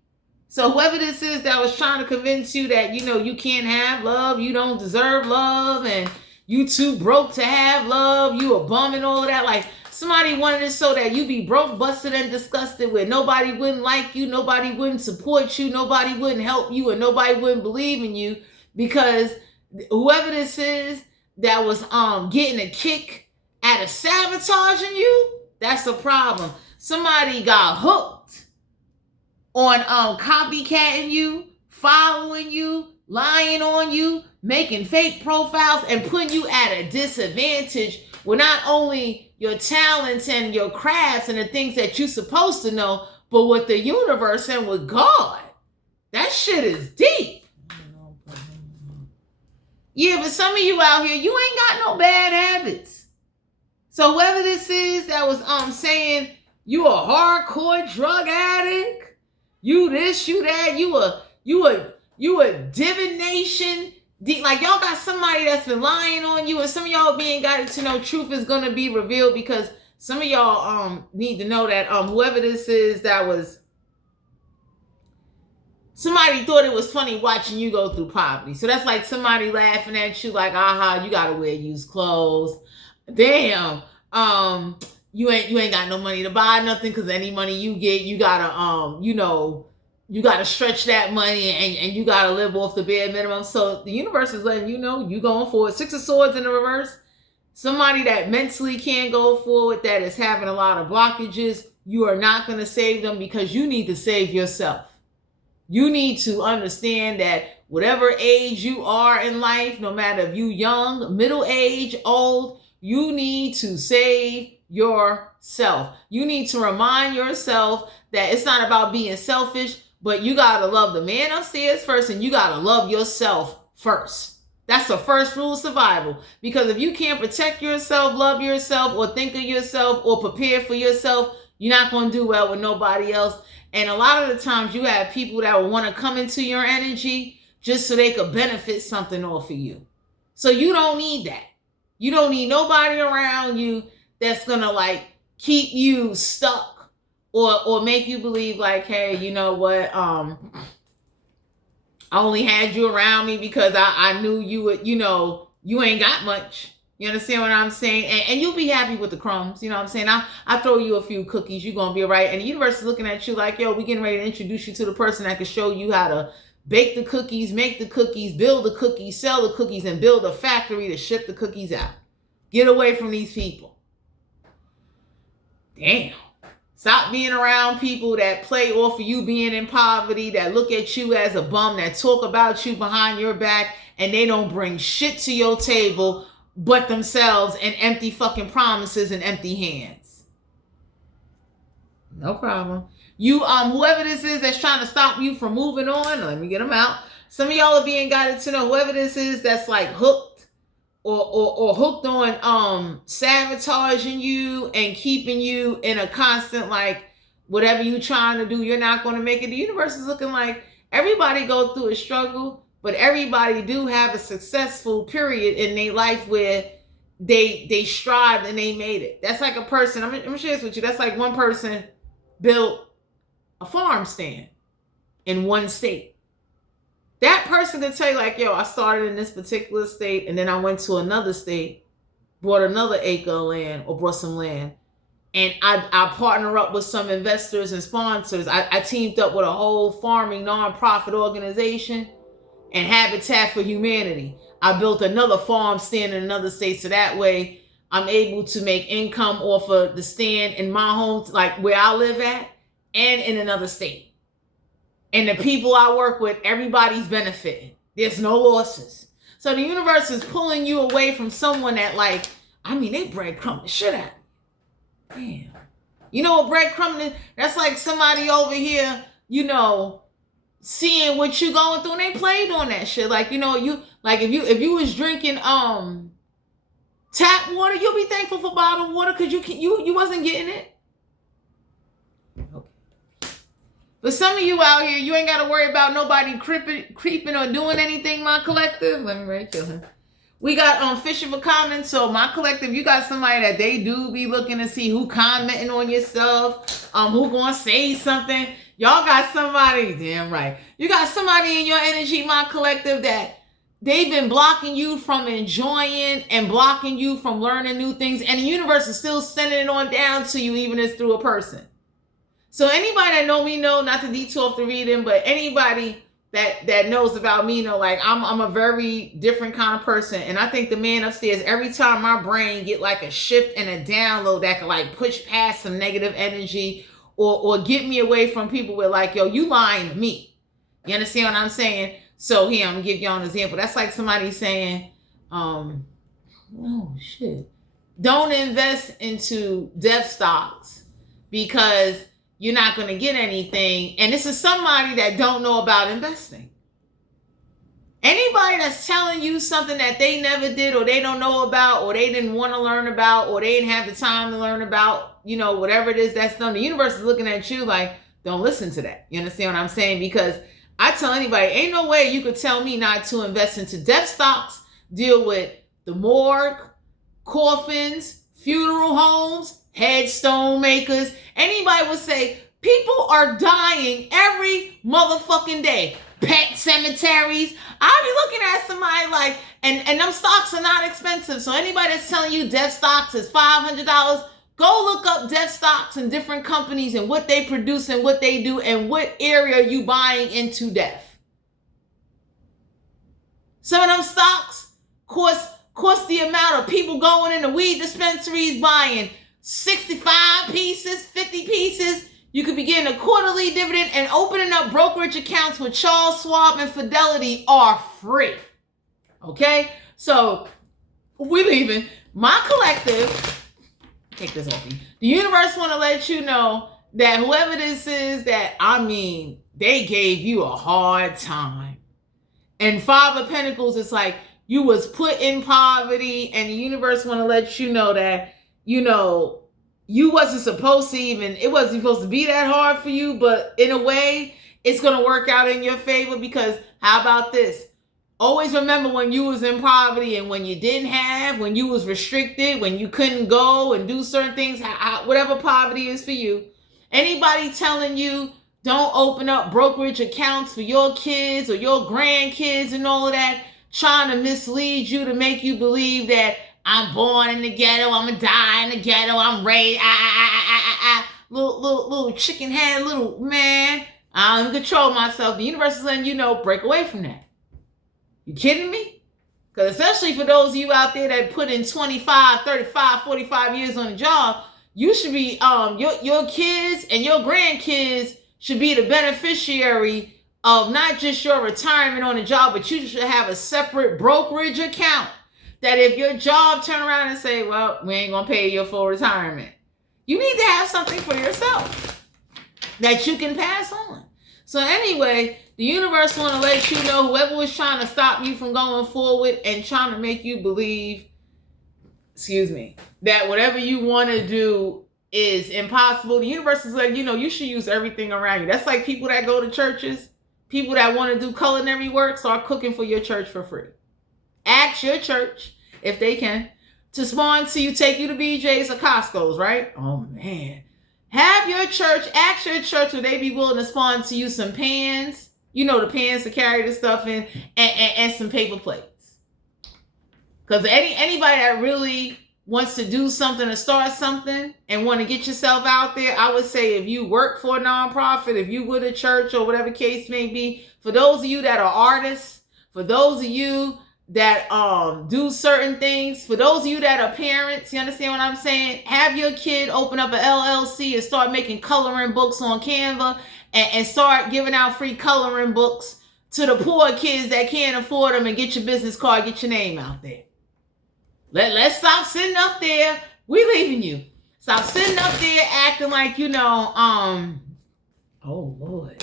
So whoever this is that was trying to convince you that, you can't have love, you don't deserve love, and you too broke to have love, you a bum and all of that. Like, somebody wanted it so that you be broke, busted, and disgusted, where nobody wouldn't like you, nobody wouldn't support you, nobody wouldn't help you, and nobody wouldn't believe in you, because whoever this is that was getting a kick out of sabotaging you, that's a problem. Somebody got hooked on copycatting you, following you, lying on you, making fake profiles, and putting you at a disadvantage with not only your talents and your crafts and the things that you're supposed to know, but with the universe and with God. That shit is deep. Yeah, but some of you out here, you ain't got no bad habits. So whoever this is that was saying you a hardcore drug addict, you this, you that, you a divination. Like y'all got somebody that's been lying on you, and some of y'all being guided to know truth is gonna be revealed, because some of y'all need to know that whoever this is that was, somebody thought it was funny watching you go through poverty. So that's like somebody laughing at you like, aha, you gotta wear used clothes. Damn, you ain't got no money to buy nothing, because any money you get, you gotta you gotta stretch that money, and you gotta live off the bare minimum. So the universe is letting you know you going forward. Six of Swords in the reverse. Somebody that mentally can't go forward, that is having a lot of blockages, you are not going to save them, because you need to save yourself. You need to understand that whatever age you are in life, no matter if you young, middle age, old, you need to save yourself. You need to remind yourself that it's not about being selfish, but you got to love the man upstairs first, and you got to love yourself first. That's the first rule of survival. Because if you can't protect yourself, love yourself, or think of yourself, or prepare for yourself, you're not going to do well with nobody else. And a lot of the times you have people that will want to come into your energy just so they could benefit something off of you. So you don't need that. You don't need nobody around you that's going to like keep you stuck, or make you believe like, hey, you know what, I only had you around me because I knew you would, you ain't got much. You understand what I'm saying? And you'll be happy with the crumbs. You know what I'm saying? I throw you a few cookies. You're going to be all right. And the universe is looking at you like, yo, we getting ready to introduce you to the person that can show you how to bake the cookies, make the cookies, build the cookies, sell the cookies, and build a factory to ship the cookies out. Get away from these people. Damn. Stop being around people that play off of you being in poverty, that look at you as a bum, that talk about you behind your back, and they don't bring shit to your table but themselves and empty fucking promises and empty hands. No problem. You, whoever this is that's trying to stop you from moving on, let me get them out. Some of y'all are being guided to know whoever this is that's like hooked or hooked on sabotaging you and keeping you in a constant like, whatever you trying to do, you're not going to make it. The universe is looking like everybody go through a struggle, but everybody do have a successful period in their life where they strived and they made it. That's like a person, I'm gonna share this with you. That's like one person built a farm stand in one state. That person could tell you like, yo, I started in this particular state, and then I went to another state, bought another acre of land, or bought some land. And I partner up with some investors and sponsors. I teamed up with a whole farming nonprofit organization and Habitat for Humanity. I built another farm stand in another state, so that way I'm able to make income off of the stand in my home, like where I live at, and in another state. And the people I work with, everybody's benefiting. There's no losses. So the universe is pulling you away from someone that like, they breadcrumb the shit out. Damn. You know what breadcrumb is? That's like somebody over here, seeing what you going through, and they played on that shit. Like, if you was drinking tap water, you'll be thankful for bottled water because you wasn't getting it. Okay. But some of you out here, you ain't got to worry about nobody creeping or doing anything, my collective. Let me write you. We got fishing for comments. So my collective, you got somebody that they do be looking to see who commenting on your stuff, who gonna say something. Y'all got somebody, damn right. You got somebody in your energy, my collective, that they've been blocking you from enjoying and blocking you from learning new things. And the universe is still sending it on down to you, even if it's through a person. So anybody that know me know, not to detour off the reading, but anybody that knows about me know, like I'm a very different kind of person. And I think the man upstairs, every time my brain get like a shift and a download that can like push past some negative energy or get me away from people with like, yo, you lying to me. You understand what I'm saying? So here, I'm gonna give y'all an example. That's like somebody saying, oh shit, don't invest into death stocks because you're not going to get anything. And this is somebody that don't know about investing. Anybody that's telling you something that they never did, or they don't know about, or they didn't want to learn about, or they didn't have the time to learn about, whatever it is that's done, the universe is looking at you like, don't listen to that. You understand what I'm saying? Because I tell anybody, ain't no way you could tell me not to invest into death stocks, deal with the morgue, coffins, funeral homes, headstone makers. Anybody would say, people are dying every motherfucking day. Pet cemeteries. I'll be looking at somebody like, and them stocks are not expensive. So anybody that's telling you death stocks is $500, go look up death stocks and different companies and what they produce and what they do and what area you buying into death. Some of them stocks cost the amount of people going into weed dispensaries buying 65 pieces, 50 pieces. You could be getting a quarterly dividend, and opening up brokerage accounts with Charles Schwab and Fidelity are free. Okay? So, we leaving. My collective, take this off me. The universe want to let you know that whoever this is, they gave you a hard time. And Five of Pentacles, it's like you was put in poverty, and the universe want to let you know that, you wasn't supposed to it wasn't supposed to be that hard for you, but in a way, it's going to work out in your favor, because how about this? Always remember when you was in poverty and when you didn't have, when you was restricted, when you couldn't go and do certain things, whatever poverty is for you. Anybody telling you don't open up brokerage accounts for your kids or your grandkids and all of that, trying to mislead you to make you believe that I'm born in the ghetto, I'm gonna die in the ghetto, I'm raised, little chicken head, little man, I don't control myself. The universe is letting you know, break away from that. You kidding me? Because especially for those of you out there that put in 25, 35, 45 years on a job, you should be, your kids and your grandkids should be the beneficiary of not just your retirement on the job, but you should have a separate brokerage account. That if your job turn around and say, well, we ain't going to pay your full retirement, you need to have something for yourself that you can pass on. So anyway, the universe want to let you know, whoever was trying to stop you from going forward and trying to make you believe, that whatever you want to do is impossible. The universe is letting you know you should use everything around you. That's like people that go to churches, people that want to do culinary work, start cooking for your church for free. Ask your church, if they can, to sponsor you, take you to BJ's or Costco's, right? Oh, man. Ask your church, would they be willing to sponsor you some pans? The pans to carry the stuff in, and some paper plates. Because anybody that really wants to do something or start something and want to get yourself out there, I would say if you work for a nonprofit, if you with a church or whatever case may be, for those of you that are artists, for those of you that do certain things, for those of you that are parents, you understand what I'm saying? Have your kid open up an LLC and start making coloring books on Canva and start giving out free coloring books to the poor kids that can't afford them, and get your business card, get your name out there. Let's stop sitting up there. We leaving you. Stop sitting up there acting like, oh Lord.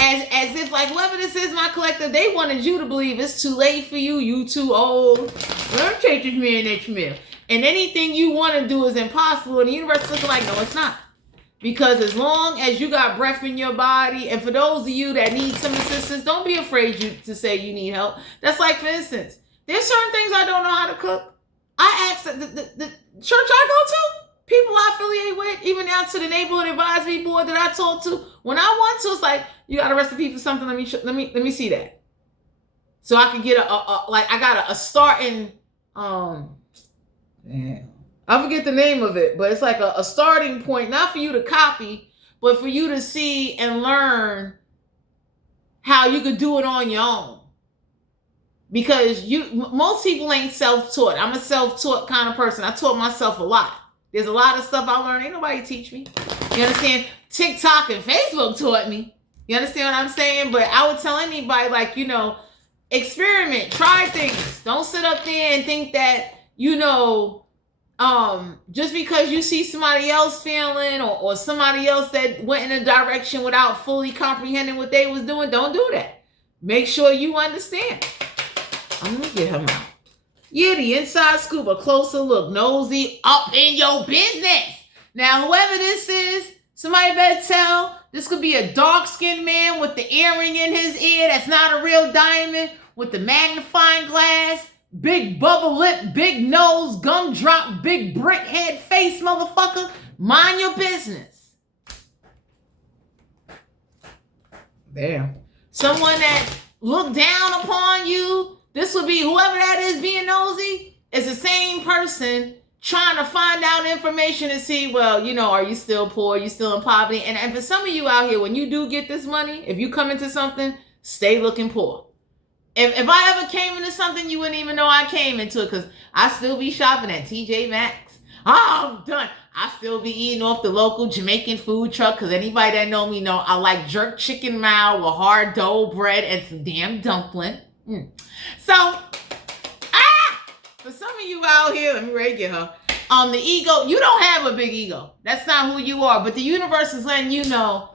As if like whoever this is, my collective, they wanted you to believe it's too late for you. You too old. Don't take this man that Smith. And anything you want to do is impossible. And the universe is looking like, no, it's not. Because as long as you got breath in your body, and for those of you that need some assistance, don't be afraid to say you need help. That's like, for instance, there's certain things I don't know how to cook. I asked the church I go to, people I affiliate with, even down to the neighborhood advisory board that I talk to, when I want to, it's like, you got a recipe for something, let me see that. So I can get I got a starting, I forget the name of it, but it's like a starting point, not for you to copy, but for you to see and learn how you could do it on your own. Because most people ain't self-taught. I'm a self-taught kind of person. I taught myself a lot. There's a lot of stuff I learned. Ain't nobody teach me. You understand? TikTok and Facebook taught me. You understand what I'm saying? But I would tell anybody, like, experiment, try things. Don't sit up there and think that, just because you see somebody else failing or somebody else that went in a direction without fully comprehending what they was doing, don't do that. Make sure you understand. I'm gonna get him out. Yeah, the inside scoop, a closer look. Nosy up in your business. Now, whoever this is, somebody better tell. This could be a dark-skinned man with the earring in his ear that's not a real diamond, with the magnifying glass, big bubble lip, big nose, gumdrop, big brick head face, motherfucker. Mind your business. There. Someone that looked down upon you. This would be whoever that is being nosy is the same person trying to find out information to see, well, you know, are you still poor? Are you still in poverty? And for some of you out here, when you do get this money, if you come into something, stay looking poor. If I ever came into something, you wouldn't even know I came into it, because I still be shopping at TJ Maxx. Oh, I'm done. I still be eating off the local Jamaican food truck, because anybody that know me know I like jerk chicken mayo with hard dough bread and some damn dumpling. So, for some of you out here, let me rate her. The ego, you don't have a big ego. That's not who you are. But the universe is letting you know,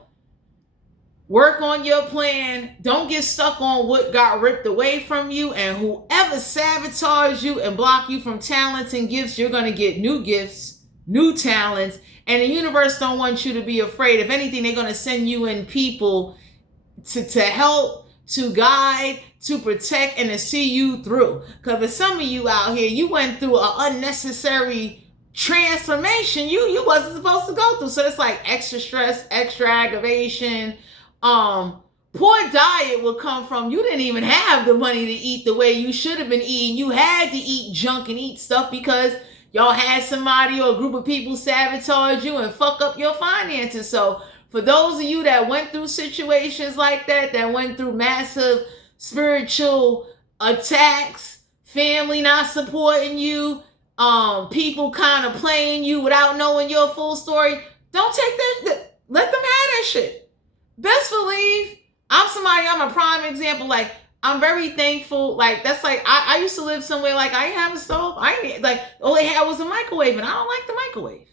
work on your plan. Don't get stuck on what got ripped away from you. And whoever sabotaged you and block you from talents and gifts, you're going to get new gifts, new talents. And the universe don't want you to be afraid. If anything, they're going to send you in people to help, to guide, to protect, and to see you through. Because for some of you out here, you went through an unnecessary transformation you wasn't supposed to go through. So it's like extra stress, extra aggravation. Poor diet will come from you didn't even have the money to eat the way you should have been eating. You had to eat junk and eat stuff because y'all had somebody or a group of people sabotage you and fuck up your finances. So for those of you that went through situations like that went through massive spiritual attacks, family not supporting you, people kind of playing you without knowing your full story, don't take that, let them have that shit. Best believe, I'm a prime example. Like, I'm very thankful. Like, that's like, I used to live somewhere, like, I didn't have a stove. All they had was a microwave, and I don't like the microwave.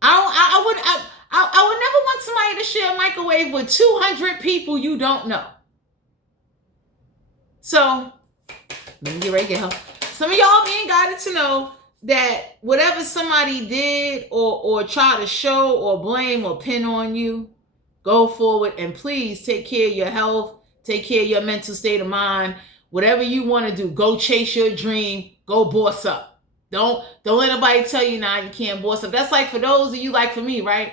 I would never want somebody to share a microwave with 200 people you don't know. So, let me get right here. Some of y'all being guided to know that whatever somebody did or try to show or blame or pin on you, go forward and please take care of your health, take care of your mental state of mind. Whatever you want to do, go chase your dream, go boss up. Don't let nobody tell you now you can't boss up. That's like for those of you, like for me, right?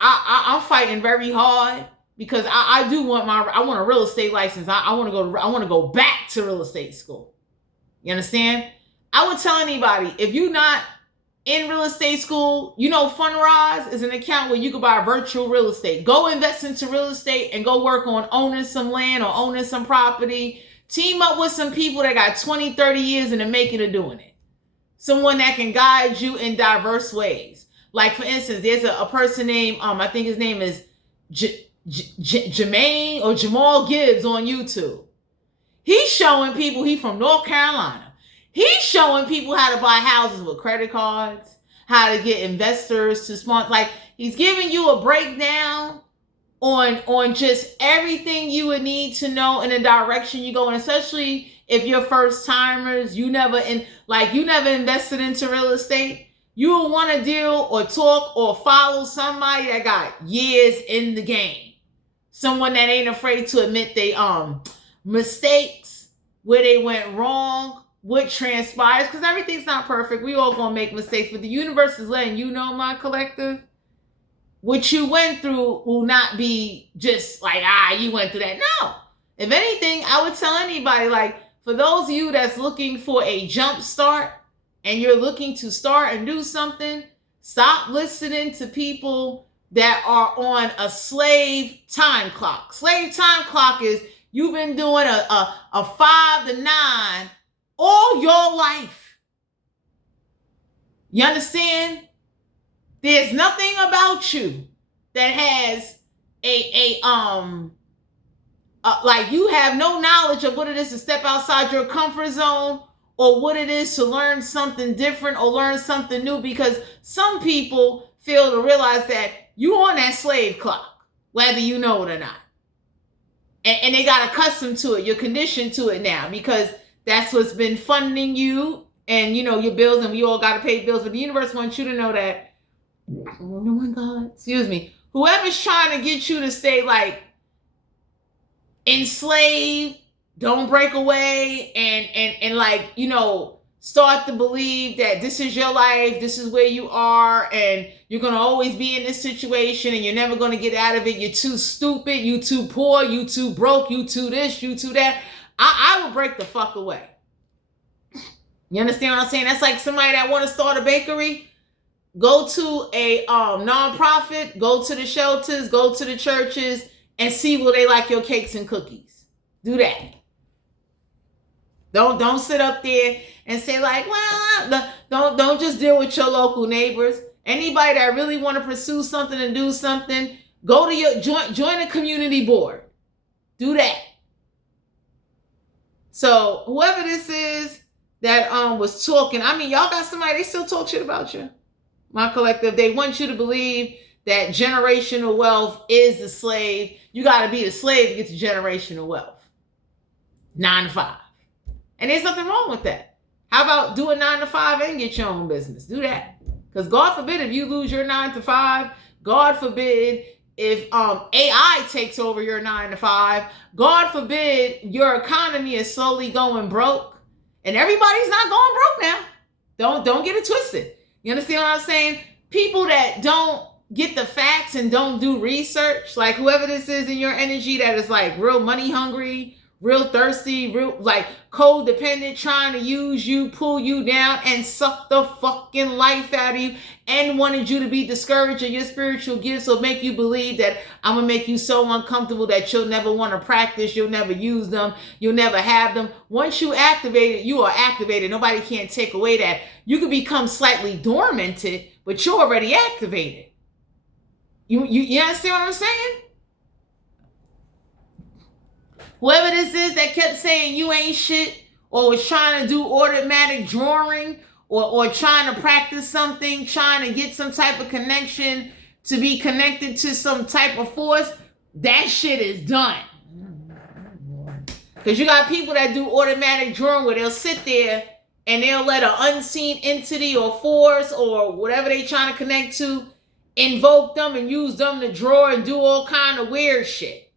I'm fighting very hard. Because I want a real estate license. I want to go back to real estate school. You understand? I would tell anybody, if you're not in real estate school, you know Fundrise is an account where you can buy virtual real estate. Go invest into real estate and go work on owning some land or owning some property. Team up with some people that got 20, 30 years in the making of doing it. Someone that can guide you in diverse ways. Like, for instance, there's a person named, I think his name is Jermaine or Jamal Gibbs on YouTube. He's showing people, he's from North Carolina. He's showing people how to buy houses with credit cards, how to get investors to sponsor. Like, he's giving you a breakdown on just everything you would need to know in the direction you go. And especially if you're first timers, you never invested into real estate. You will want to deal or talk or follow somebody that got years in the game. Someone that ain't afraid to admit they mistakes, where they went wrong, what transpires, because everything's not perfect. We all gonna make mistakes, but the universe is letting you know, my collective, what you went through will not be just like, you went through that. No. If anything, I would tell anybody, like, for those of you that's looking for a jump start and you're looking to start and do something, stop listening to people that are on a slave time clock. Slave time clock is you've been doing a 5 to 9 all your life. You understand? There's nothing about you that has like, you have no knowledge of what it is to step outside your comfort zone or what it is to learn something different or learn something new, because some people fail to realize that you on that slave clock, whether you know it or not. And they got accustomed to it. You're conditioned to it now because that's what's been funding you and, you know, your bills, and we all got to pay bills. But the universe wants you to know that, oh my God, excuse me, whoever's trying to get you to stay like enslaved, don't break away, and like, you know, start to believe that this is your life, this is where you are, and you're going to always be in this situation and you're never going to get out of it. You're too stupid, you too poor, you too broke, you too this, you too that. I will break the fuck away. You understand what I'm saying? That's like somebody that want to start a bakery. Go to a nonprofit, go to the shelters, go to the churches, and see will they like your cakes and cookies. Do that. Don't sit up there and say like, well, don't just deal with your local neighbors. Anybody that really want to pursue something and do something, go to your join a community board. Do that. So whoever this is that was talking, I mean, y'all got somebody, they still talk shit about you. My collective, they want you to believe that generational wealth is the slave. You got to be the slave to get to generational wealth. 9 to 5. And there's nothing wrong with that. How about do a 9 to 5 and get your own business? Do that. Because God forbid if you lose your 9 to 5, God forbid if AI takes over your 9 to 5, God forbid your economy is slowly going broke. And everybody's not going broke now. Don't get it twisted. You understand what I'm saying? People that don't get the facts and don't do research, like whoever this is in your energy that is like real money hungry, real thirsty, real like codependent, trying to use you, pull you down, and suck the fucking life out of you, and wanted you to be discouraged in your spiritual gifts, or make you believe that I'm gonna make you so uncomfortable that you'll never want to practice, you'll never use them, you'll never have them. Once you activate it, you are activated. Nobody can take away that. You could become slightly dormanted, but you're already activated. You understand what I'm saying? Whoever this is that kept saying you ain't shit, or was trying to do automatic drawing, or trying to practice something, trying to get some type of connection to be connected to some type of force, that shit is done. Because you got people that do automatic drawing where they'll sit there and they'll let an unseen entity or force or whatever they trying to connect to invoke them and use them to draw and do all kind of weird shit.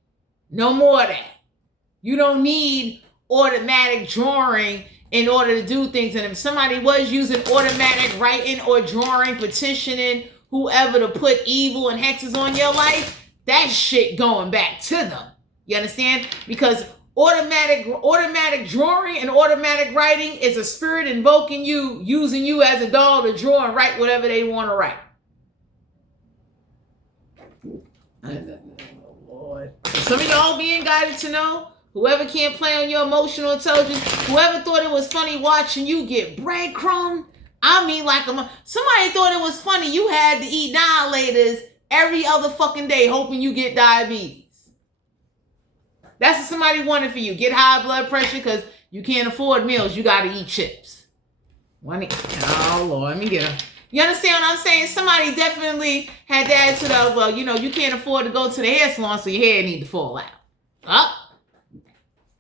No more of that. You don't need automatic drawing in order to do things. And if somebody was using automatic writing or drawing, petitioning whoever to put evil and hexes on your life, that shit going back to them. You understand? Because automatic drawing and automatic writing is a spirit invoking you, using you as a doll to draw and write whatever they want to write. Oh, Lord. Some of y'all being guided to know, whoever can't play on your emotional intelligence, whoever thought it was funny watching you get breadcrumb, I mean like somebody thought it was funny you had to eat dilators every other fucking day hoping you get diabetes. That's what somebody wanted for you. Get high blood pressure because you can't afford meals. You got to eat chips. Oh, Lord, let me get them. You understand what I'm saying? Somebody definitely had the attitude of, well, you know, you can't afford to go to the hair salon, so your hair need to fall out. Up.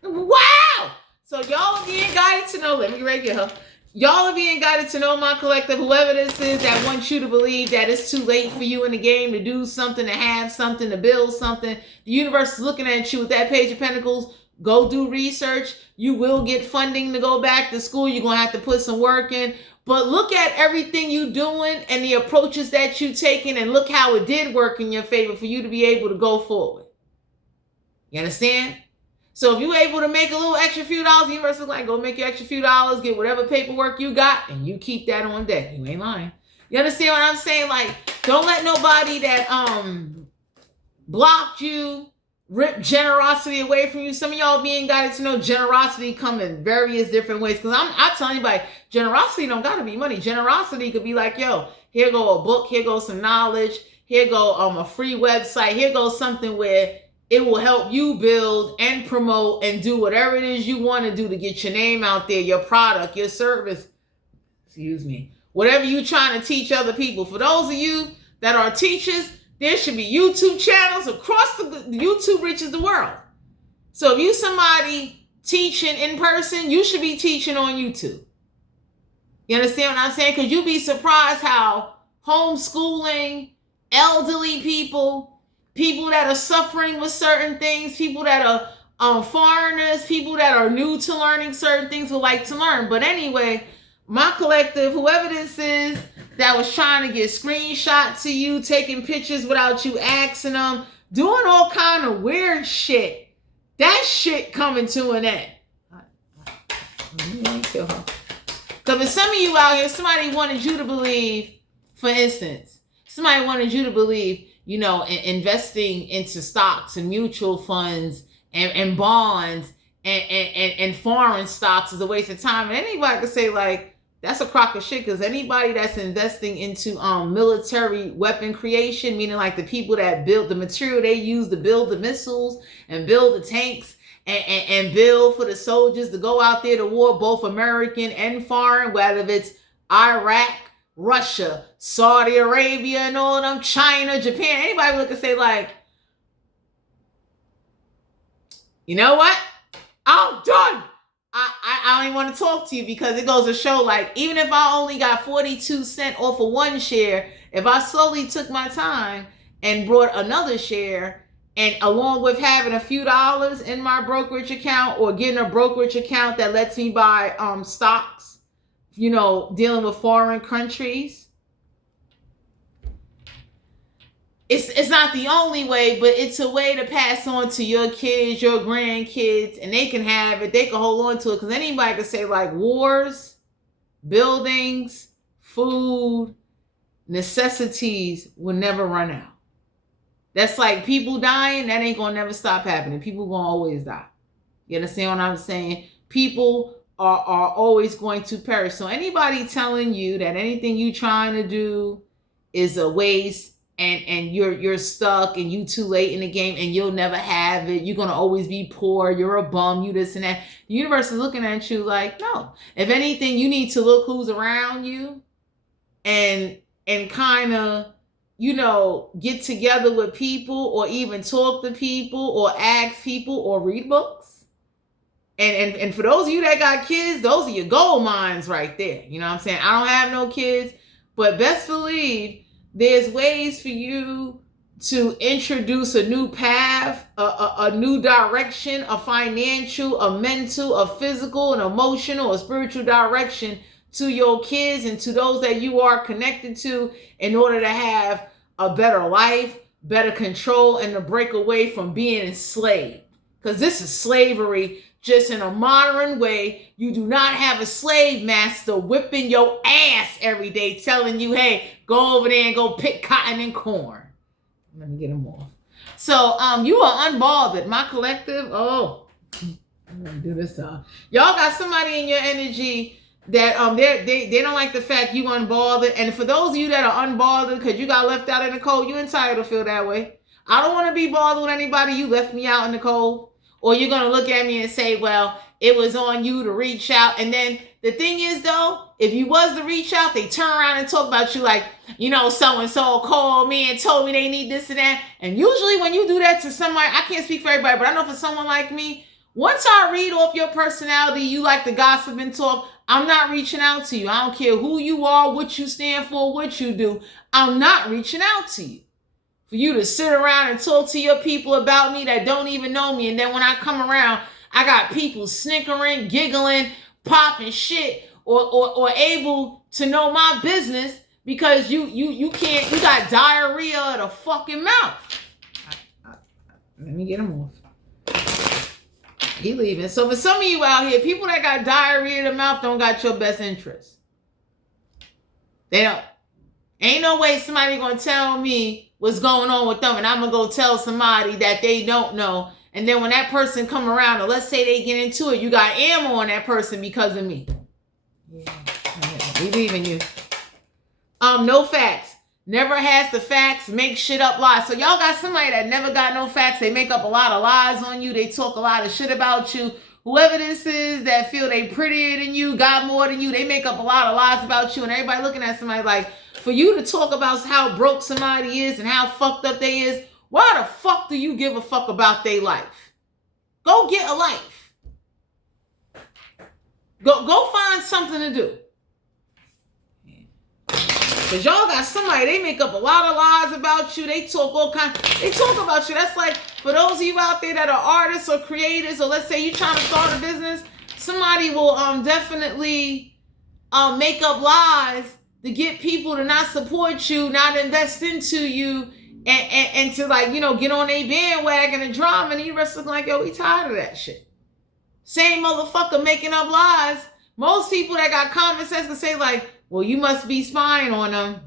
Wow! So y'all are being guided to know, let me regulate her. Y'all are being guided to know, my collective, whoever this is that wants you to believe that it's too late for you in the game to do something, to have something, to build something. The universe is looking at you with that Page of Pentacles. Go do research. You will get funding to go back to school. You're going to have to put some work in. But look at everything you're doing and the approaches that you're taking, and look how it did work in your favor for you to be able to go forward. You understand? So if you're able to make a little extra few dollars, the universe is like, go make your extra few dollars, get whatever paperwork you got, and you keep that on deck. You ain't lying. You understand what I'm saying? Like, don't let nobody that blocked you rip generosity away from you. Some of y'all being guided to know generosity come in various different ways. Because I'm telling you, like, generosity don't got to be money. Generosity could be like, yo, here go a book, here goes some knowledge, here go a free website, here goes something where it will help you build and promote and do whatever it is you want to do to get your name out there, your product, your service, whatever you're trying to teach other people. For those of you that are teachers, there should be YouTube channels across the YouTube reaches the world. So if you somebody teaching in person, you should be teaching on YouTube. You understand what I'm saying? Because you'd be surprised how homeschooling, elderly people, people that are suffering with certain things, people that are foreigners, people that are new to learning certain things would like to learn. But anyway, my collective, whoever this is that was trying to get screenshots to you, taking pictures without you asking them, doing all kind of weird shit, that shit coming to an end. Because if some of you out here, somebody wanted you to believe, for instance, somebody wanted you to believe, you know, investing into stocks and mutual funds and bonds and foreign stocks is a waste of time. And anybody could say, like, that's a crock of shit, because anybody that's investing into military weapon creation, meaning like the people that build the material they use to build the missiles and build the tanks and build for the soldiers to go out there to war, both American and foreign, whether it's Iraq, Russia, Saudi Arabia, and all of them, China, Japan, anybody look and say, like, you know what? I'm done. I don't even want to talk to you, because it goes to show, like, even if I only got 42 cents off of one share, if I slowly took my time and brought another share, and along with having a few dollars in my brokerage account, or getting a brokerage account that lets me buy stocks, you know, dealing with foreign countries, it's not the only way, but it's a way to pass on to your kids, your grandkids, and they can have it, they can hold on to it. Because anybody can say, like, wars, buildings, food, necessities will never run out. That's like people dying, that ain't gonna never stop happening. People gonna always die. You understand what I'm saying? People are always going to perish. So anybody telling you that anything you trying to do is a waste, and you're stuck, and you too late in the game, and you'll never have it, you're gonna always be poor, you're a bum, you this and that. The universe is looking at you like, no. If anything, you need to look who's around you and kind of, you know, get together with people, or even talk to people, or ask people, or read books. And for those of you that got kids, those are your gold mines right there. You know what I'm saying? I don't have no kids, but best believe there's ways for you to introduce a new path, a new direction, a financial, a mental, a physical, an emotional, a spiritual direction to your kids and to those that you are connected to, in order to have a better life, better control, and to break away from being enslaved. Because this is slavery, just in a modern way. You do not have a slave master whipping your ass every day, telling you, hey, go over there and go pick cotton and corn. Let me get them off. So you are unbothered. My collective, I'm gonna do this. Y'all got somebody in your energy that they don't like the fact you unbothered. And for those of you that are unbothered because you got left out in the cold, you entitled to feel that way. I don't want to be bothered with anybody. You left me out in the cold. Or you're going to look at me and say, well, it was on you to reach out. And then the thing is, though, if you was to reach out, they turn around and talk about you like, you know, so-and-so called me and told me they need this and that. And usually when you do that to somebody, I can't speak for everybody, but I know for someone like me, once I read off your personality, you like to gossip and talk, I'm not reaching out to you. I don't care who you are, what you stand for, what you do. I'm not reaching out to you. For you to sit around and talk to your people about me that don't even know me. And then when I come around, I got people snickering, giggling, popping shit, or able to know my business because you can't, you got diarrhea of the fucking mouth. Let me get him off. He leaving. So for some of you out here, people that got diarrhea of the mouth don't got your best interest. They don't. Ain't no way somebody gonna tell me what's going on with them, and I'm gonna go tell somebody that they don't know. And then when that person come around, or let's say they get into it, you got ammo on that person because of me. Yeah, we leaving you. No facts. Never has the facts. Make shit up lies. So y'all got somebody that never got no facts. They make up a lot of lies on you. They talk a lot of shit about you. Whoever this is that feel they prettier than you, got more than you, they make up a lot of lies about you. And everybody looking at somebody like, for you to talk about how broke somebody is and how fucked up they is, why the fuck do you give a fuck about their life? Go get a life. Go find something to do. Because y'all got somebody, they make up a lot of lies about you. They talk they talk about you. That's like, for those of you out there that are artists or creators, or let's say you're trying to start a business, somebody will definitely make up lies to get people to not support you, not invest into you, and to, like, you know, get on a bandwagon and drama, and you rest looking like, yo, we tired of that shit. Same motherfucker making up lies. Most people that got common sense can say, like, well, you must be spying on them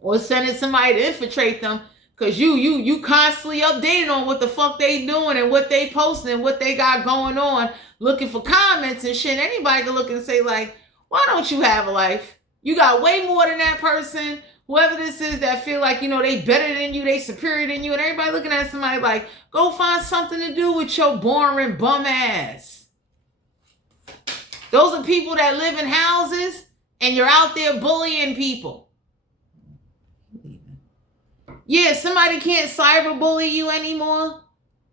or sending somebody to infiltrate them, because you constantly updated on what the fuck they doing and what they posting and what they got going on, looking for comments and shit. Anybody can look and say, like, why don't you have a life? You got way more than that person, whoever this is, that feel like, you know, they better than you, they superior than you, and everybody looking at somebody like, go find something to do with your boring bum ass. Those are people that live in houses and you're out there bullying people. Yeah, somebody can't cyberbully you anymore.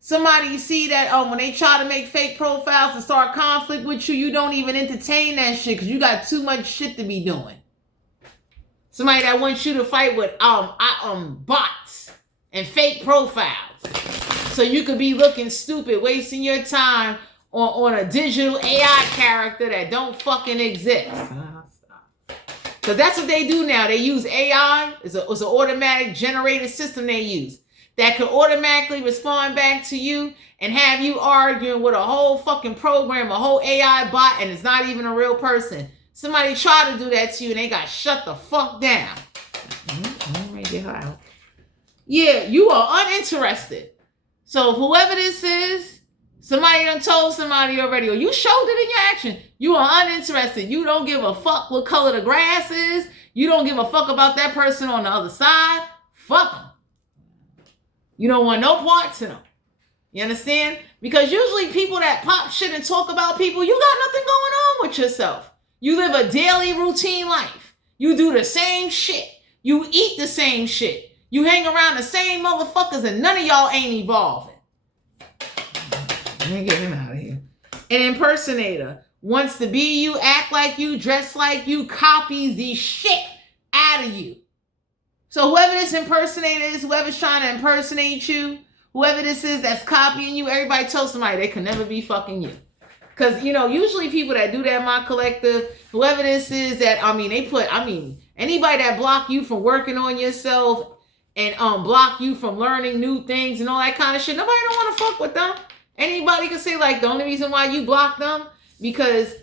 Somebody, you see that when they try to make fake profiles and start conflict with you, you don't even entertain that shit because you got too much shit to be doing. Somebody that wants you to fight with bots and fake profiles, so you could be looking stupid, wasting your time on a digital AI character that don't fucking exist. Because that's what they do now. They use AI. It's an automatic generated system they use that could automatically respond back to you and have you arguing with a whole fucking program, a whole AI bot, and it's not even a real person. Somebody tried to do that to you and they got shut the fuck down. Let me get her out. Yeah, you are uninterested. So whoever this is, somebody done told somebody already, or you showed it in your action. You are uninterested. You don't give a fuck what color the grass is. You don't give a fuck about that person on the other side. Fuck them. You don't want no parts in them. You understand? Because usually people that pop shit and talk about people, you got nothing going on with yourself. You live a daily routine life. You do the same shit. You eat the same shit. You hang around the same motherfuckers and none of y'all ain't evolving. Let me get him out of here. An impersonator wants to be you, act like you, dress like you, copies the shit out of you. So whoever this impersonator is, whoever's trying to impersonate you, whoever this is that's copying you, everybody tells somebody they can never be fucking you. Because, you know, usually people that do that in my collective, whoever this is that, anybody that block you from working on yourself and block you from learning new things and all that kind of shit, nobody don't want to fuck with them. Anybody can say, like, the only reason why you blocked them, because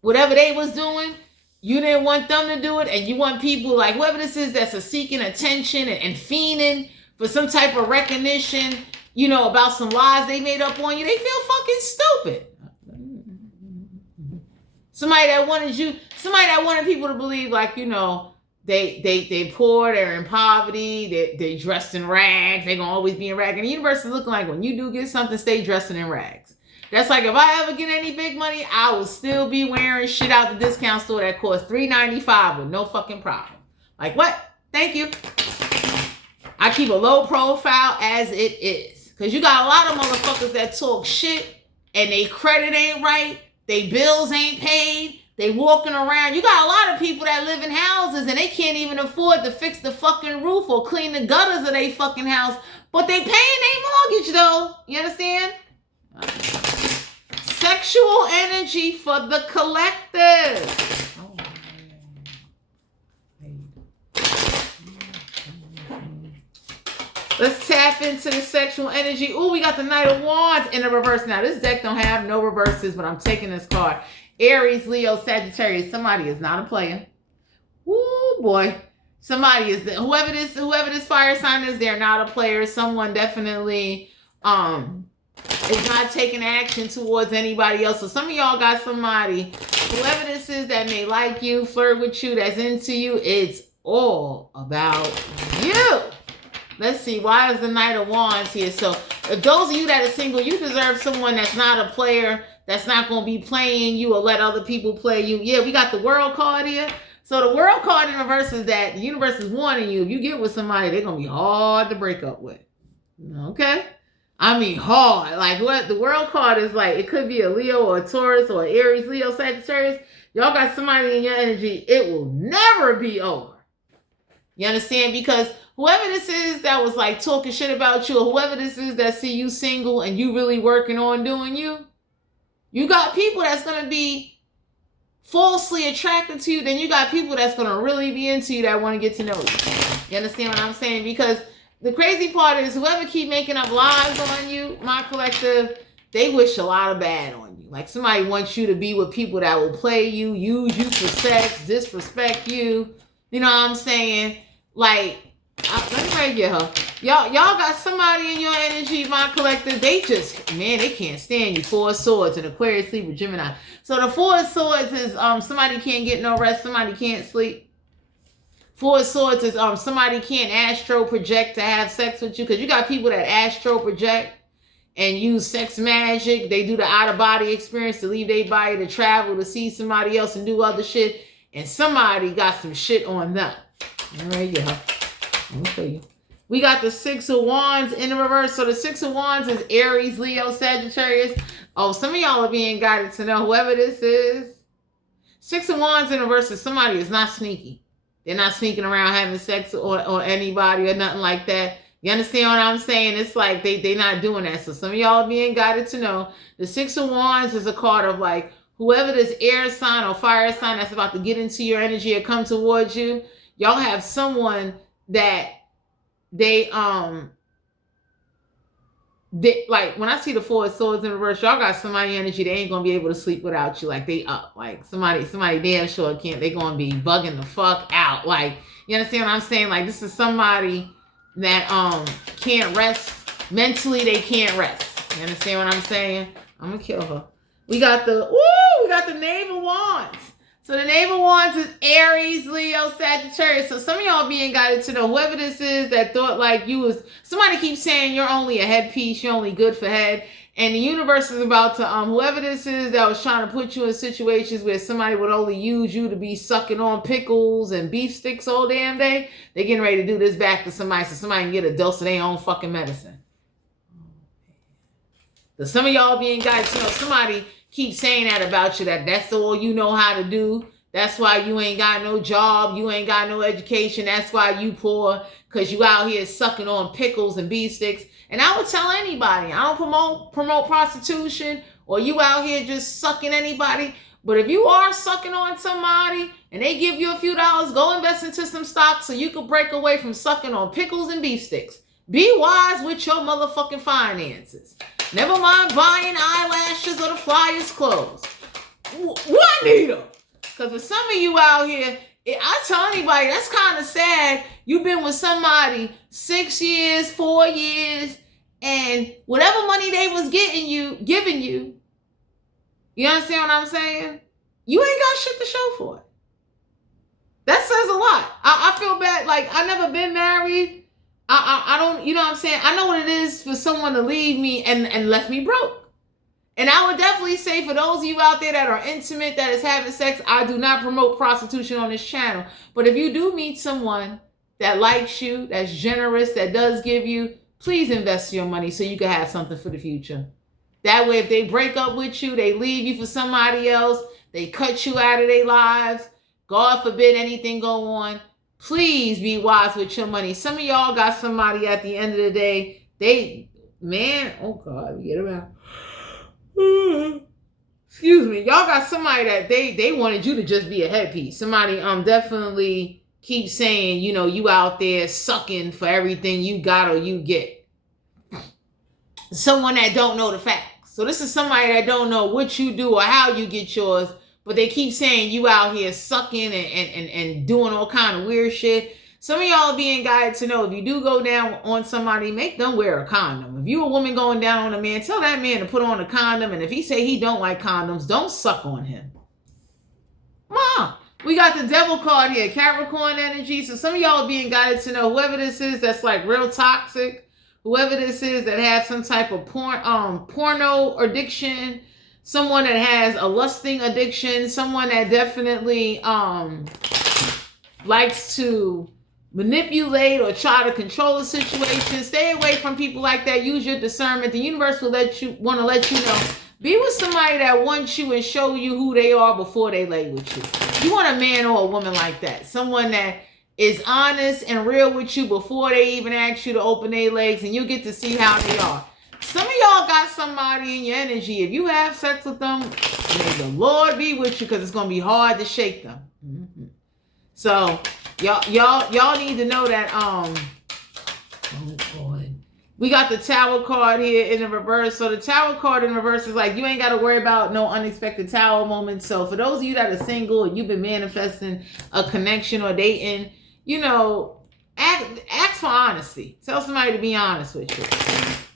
whatever they was doing, you didn't want them to do it, and you want people, like, whoever this is that's seeking attention and fiending for some type of recognition, you know, about some lies they made up on you, they feel fucking stupid. Somebody that wanted people to believe, like, you know, they poor, they're in poverty, they dressed in rags, they're gonna always be in rags. And the universe is looking like, when you do get something, stay dressing in rags. That's like, if I ever get any big money, I will still be wearing shit out the discount store that costs $3.95 with no fucking problem. Like, what? Thank you. I keep a low profile as it is. Because you got a lot of motherfuckers that talk shit and they credit ain't right, they bills ain't paid, they walking around. You got a lot of people that live in houses and they can't even afford to fix the fucking roof or clean the gutters of their fucking house, but they paying their mortgage though. You understand? Sexual energy for the collective. Let's tap into the sexual energy. Ooh, we got the Knight of Wands in the reverse. Now, this deck don't have no reverses, but I'm taking this card. Aries, Leo, Sagittarius. Somebody is not a player. Ooh, boy. Somebody is, whoever this fire sign is, they're not a player. Someone definitely is not taking action towards anybody else. So some of y'all got somebody, whoever this is, that may like you, flirt with you, that's into you. It's all about you. Let's see, why is the Knight of Wands here? So if those of you that are single, you deserve someone that's not a player, that's not going to be playing you or let other people play you. Yeah, we got the World card here. So the World card in reverse is that the universe is warning you. If you get with somebody, they're going to be hard to break up with. Okay? I mean, hard. Like, what the world card is like, it could be a Leo or a Taurus or an Aries, Leo, Sagittarius. Y'all got somebody in your energy. It will never be over. You understand? Because whoever this is that was like talking shit about you, or whoever this is that see you single and you really working on doing you, you got people that's going to be falsely attracted to you. Then you got people that's going to really be into you that want to get to know you. You understand what I'm saying? Because the crazy part is whoever keep making up lies on you, my collective, they wish a lot of bad on you. Like somebody wants you to be with people that will play you, use you for sex, disrespect you. You know what I'm saying? Like, let me read you her. Y'all got somebody in your energy, my collective. They just, man, they can't stand you. Four of Swords and Aquarius, Libra, Gemini. So the Four of Swords is somebody can't get no rest, somebody can't sleep. Four of Swords is somebody can't astro project to have sex with you, because you got people that astro project and use sex magic. They do the out of body experience to leave their body, to travel, to see somebody else and do other shit. And somebody got some shit on them. All right, yeah. Let me show you. We got the Six of Wands in the reverse. So the Six of Wands is Aries, Leo, Sagittarius. Oh, some of y'all are being guided to know whoever this is. Six of Wands in the reverse is somebody is not sneaky. They're not sneaking around having sex or anybody or nothing like that. You understand what I'm saying? It's like they're not doing that. So some of y'all are being guided to know the Six of Wands is a card of like whoever this air sign or fire sign that's about to get into your energy or come towards you. Y'all have someone that they like when I see the Four of Swords in reverse, y'all got somebody energy, they ain't gonna be able to sleep without you. Like they up. Like somebody damn sure can't, they gonna be bugging the fuck out. Like, you understand what I'm saying? Like this is somebody that can't rest. Mentally they can't rest. You understand what I'm saying? I'm gonna kill her. We got the Knave of Wands. So the Knave of Wands is Aries, Leo, Sagittarius. So some of y'all being guided to know whoever this is that thought like you was, somebody keeps saying you're only a headpiece, you're only good for head. And the universe is about to, whoever this is that was trying to put you in situations where somebody would only use you to be sucking on pickles and beef sticks all damn day, they getting ready to do this back to somebody so somebody can get a dose of their own fucking medicine. So some of y'all being guided to know somebody keep saying that about you, that's all you know how to do. That's why you ain't got no job. You ain't got no education. That's why you poor, because you out here sucking on pickles and beef sticks. And I would tell anybody, I don't promote prostitution or you out here just sucking anybody. But if you are sucking on somebody and they give you a few dollars, go invest into some stocks so you can break away from sucking on pickles and beef sticks. Be wise with your motherfucking finances. Never mind buying eyelashes or the flyers clothes. What, Nita? Because for some of you out here, I tell anybody, that's kind of sad. You've been with somebody 6 years, 4 years, and whatever money they was giving you, you understand what I'm saying? You ain't got shit to show for it. That says a lot. I feel bad. Like, I never been married. I don't, you know what I'm saying? I know what it is for someone to leave me and left me broke. And I would definitely say for those of you out there that are intimate, that is having sex, I do not promote prostitution on this channel. But if you do meet someone that likes you, that's generous, that does give you, please invest your money so you can have something for the future. That way, if they break up with you, they leave you for somebody else, they cut you out of their lives, God forbid anything go on, please be wise with your money. Some of y'all got somebody at the end of the day, oh God, get around. Excuse me. Y'all got somebody that they wanted you to just be a headpiece. Somebody definitely keeps saying, you know, you out there sucking for everything you got or you get. Someone that don't know the facts. So this is somebody that don't know what you do or how you get yours, but they keep saying you out here sucking and doing all kind of weird shit. Some of y'all are being guided to know if you do go down on somebody, make them wear a condom. If you a woman going down on a man, tell that man to put on a condom. And if he say he don't like condoms, don't suck on him. Mom, we got the devil card here, Capricorn energy. So some of y'all are being guided to know whoever this is that's like real toxic, whoever this is that has some type of porno addiction, someone that has a lusting addiction, someone that definitely likes to manipulate or try to control a situation. Stay away from people like that. Use your discernment. The universe will let you know. Be with somebody that wants you and show you who they are before they lay with you. You want a man or a woman like that. Someone that is honest and real with you before they even ask you to open their legs, and you get to see how they are. Some of y'all got somebody in your energy. If you have sex with them, may the Lord be with you, because it's going to be hard to shake them. Mm-hmm. So y'all need to know that oh boy, we got the Tower card here in the reverse. So the Tower card in reverse is like, you ain't got to worry about no unexpected Tower moments. So for those of you that are single and you've been manifesting a connection or dating, you know, ask for honesty. Tell somebody to be honest with you,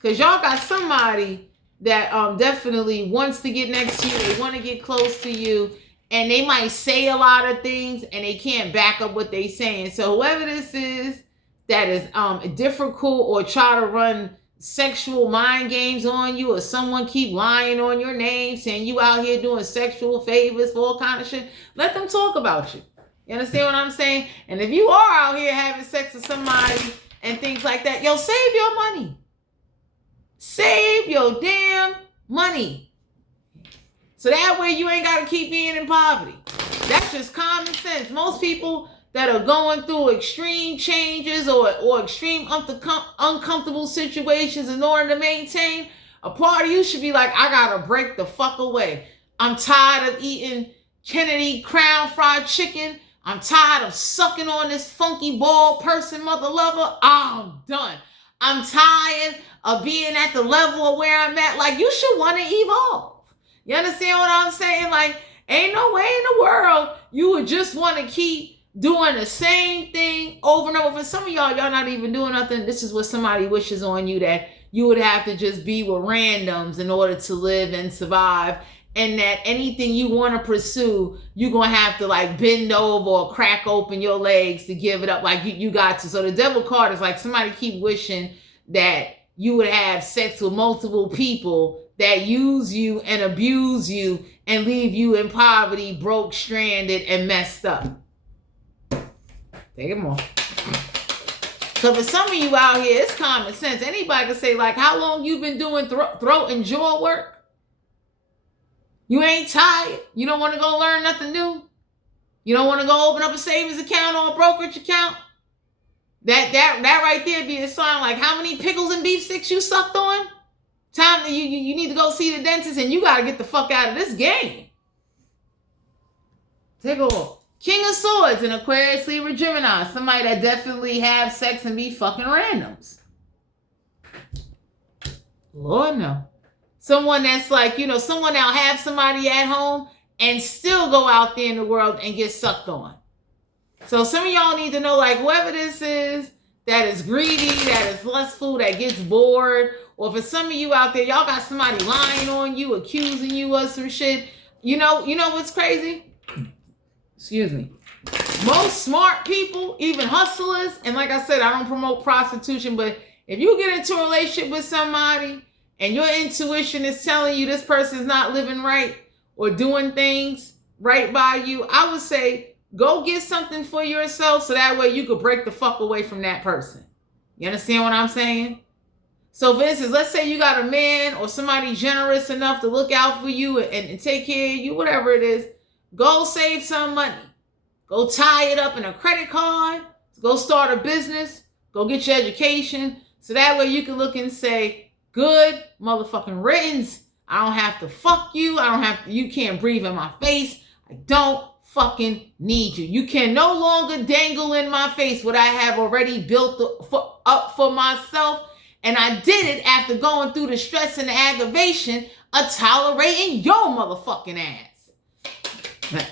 because y'all got somebody that definitely wants to get next to you. They want to get close to you. And they might say a lot of things and they can't back up what they're saying. So whoever this is that is difficult or try to run sexual mind games on you, or someone keep lying on your name, saying you out here doing sexual favors for all kind of shit, let them talk about you. You understand what I'm saying? And if you are out here having sex with somebody and things like that, yo, save your money. Save your damn money. So that way you ain't got to keep being in poverty. That's just common sense. Most people that are going through extreme changes or extreme uncomfortable situations in order to maintain, a part of you should be like, I got to break the fuck away. I'm tired of eating Kennedy Crown Fried Chicken. I'm tired of sucking on this funky bald person, mother lover. I'm done. I'm tired of being at the level of where I'm at. Like, you should want to evolve. You understand what I'm saying? Like, ain't no way in the world you would just want to keep doing the same thing over and over. For some of y'all not even doing nothing. This is what somebody wishes on you, that you would have to just be with randoms in order to live and survive. And that anything you want to pursue, you're going to have to like bend over or crack open your legs to give it up. Like you got to. So the devil card is like somebody keep wishing that you would have sex with multiple people that use you and abuse you and leave you in poverty, broke, stranded, and messed up. Take it more. So for some of you out here, it's common sense. Anybody can say, like, how long you been doing throat and jaw work? You ain't tired. You don't want to go learn nothing new. You don't want to go open up a savings account or a brokerage account. That right there be a sign, like, how many pickles and beef sticks you sucked on? Time that you need to go see the dentist, and you got to get the fuck out of this game. Take a look. King of Swords in Aquarius, Libra, Gemini. Somebody that definitely have sex and be fucking randoms. Lord no. Someone that's like, you know, someone that'll have somebody at home and still go out there in the world and get sucked on. So some of y'all need to know, like, whoever this is that is greedy, that is lustful, that gets bored, or for some of you out there, y'all got somebody lying on you, accusing you of some shit. You know what's crazy? Excuse me. Most smart people, even hustlers, and like I said, I don't promote prostitution, but if you get into a relationship with somebody and your intuition is telling you this person's not living right or doing things right by you, I would say go get something for yourself so that way you could break the fuck away from that person. You understand what I'm saying? So for instance, let's say you got a man or somebody generous enough to look out for you and take care of you, whatever it is. Go save some money. Go tie it up in a credit card. Go start a business. Go get your education. So that way you can look and say, good motherfucking riddance. I don't have to fuck you. You can't breathe in my face. I don't fucking need you. You can no longer dangle in my face what I have already built up for myself. And I did it after going through the stress and the aggravation of tolerating your motherfucking ass.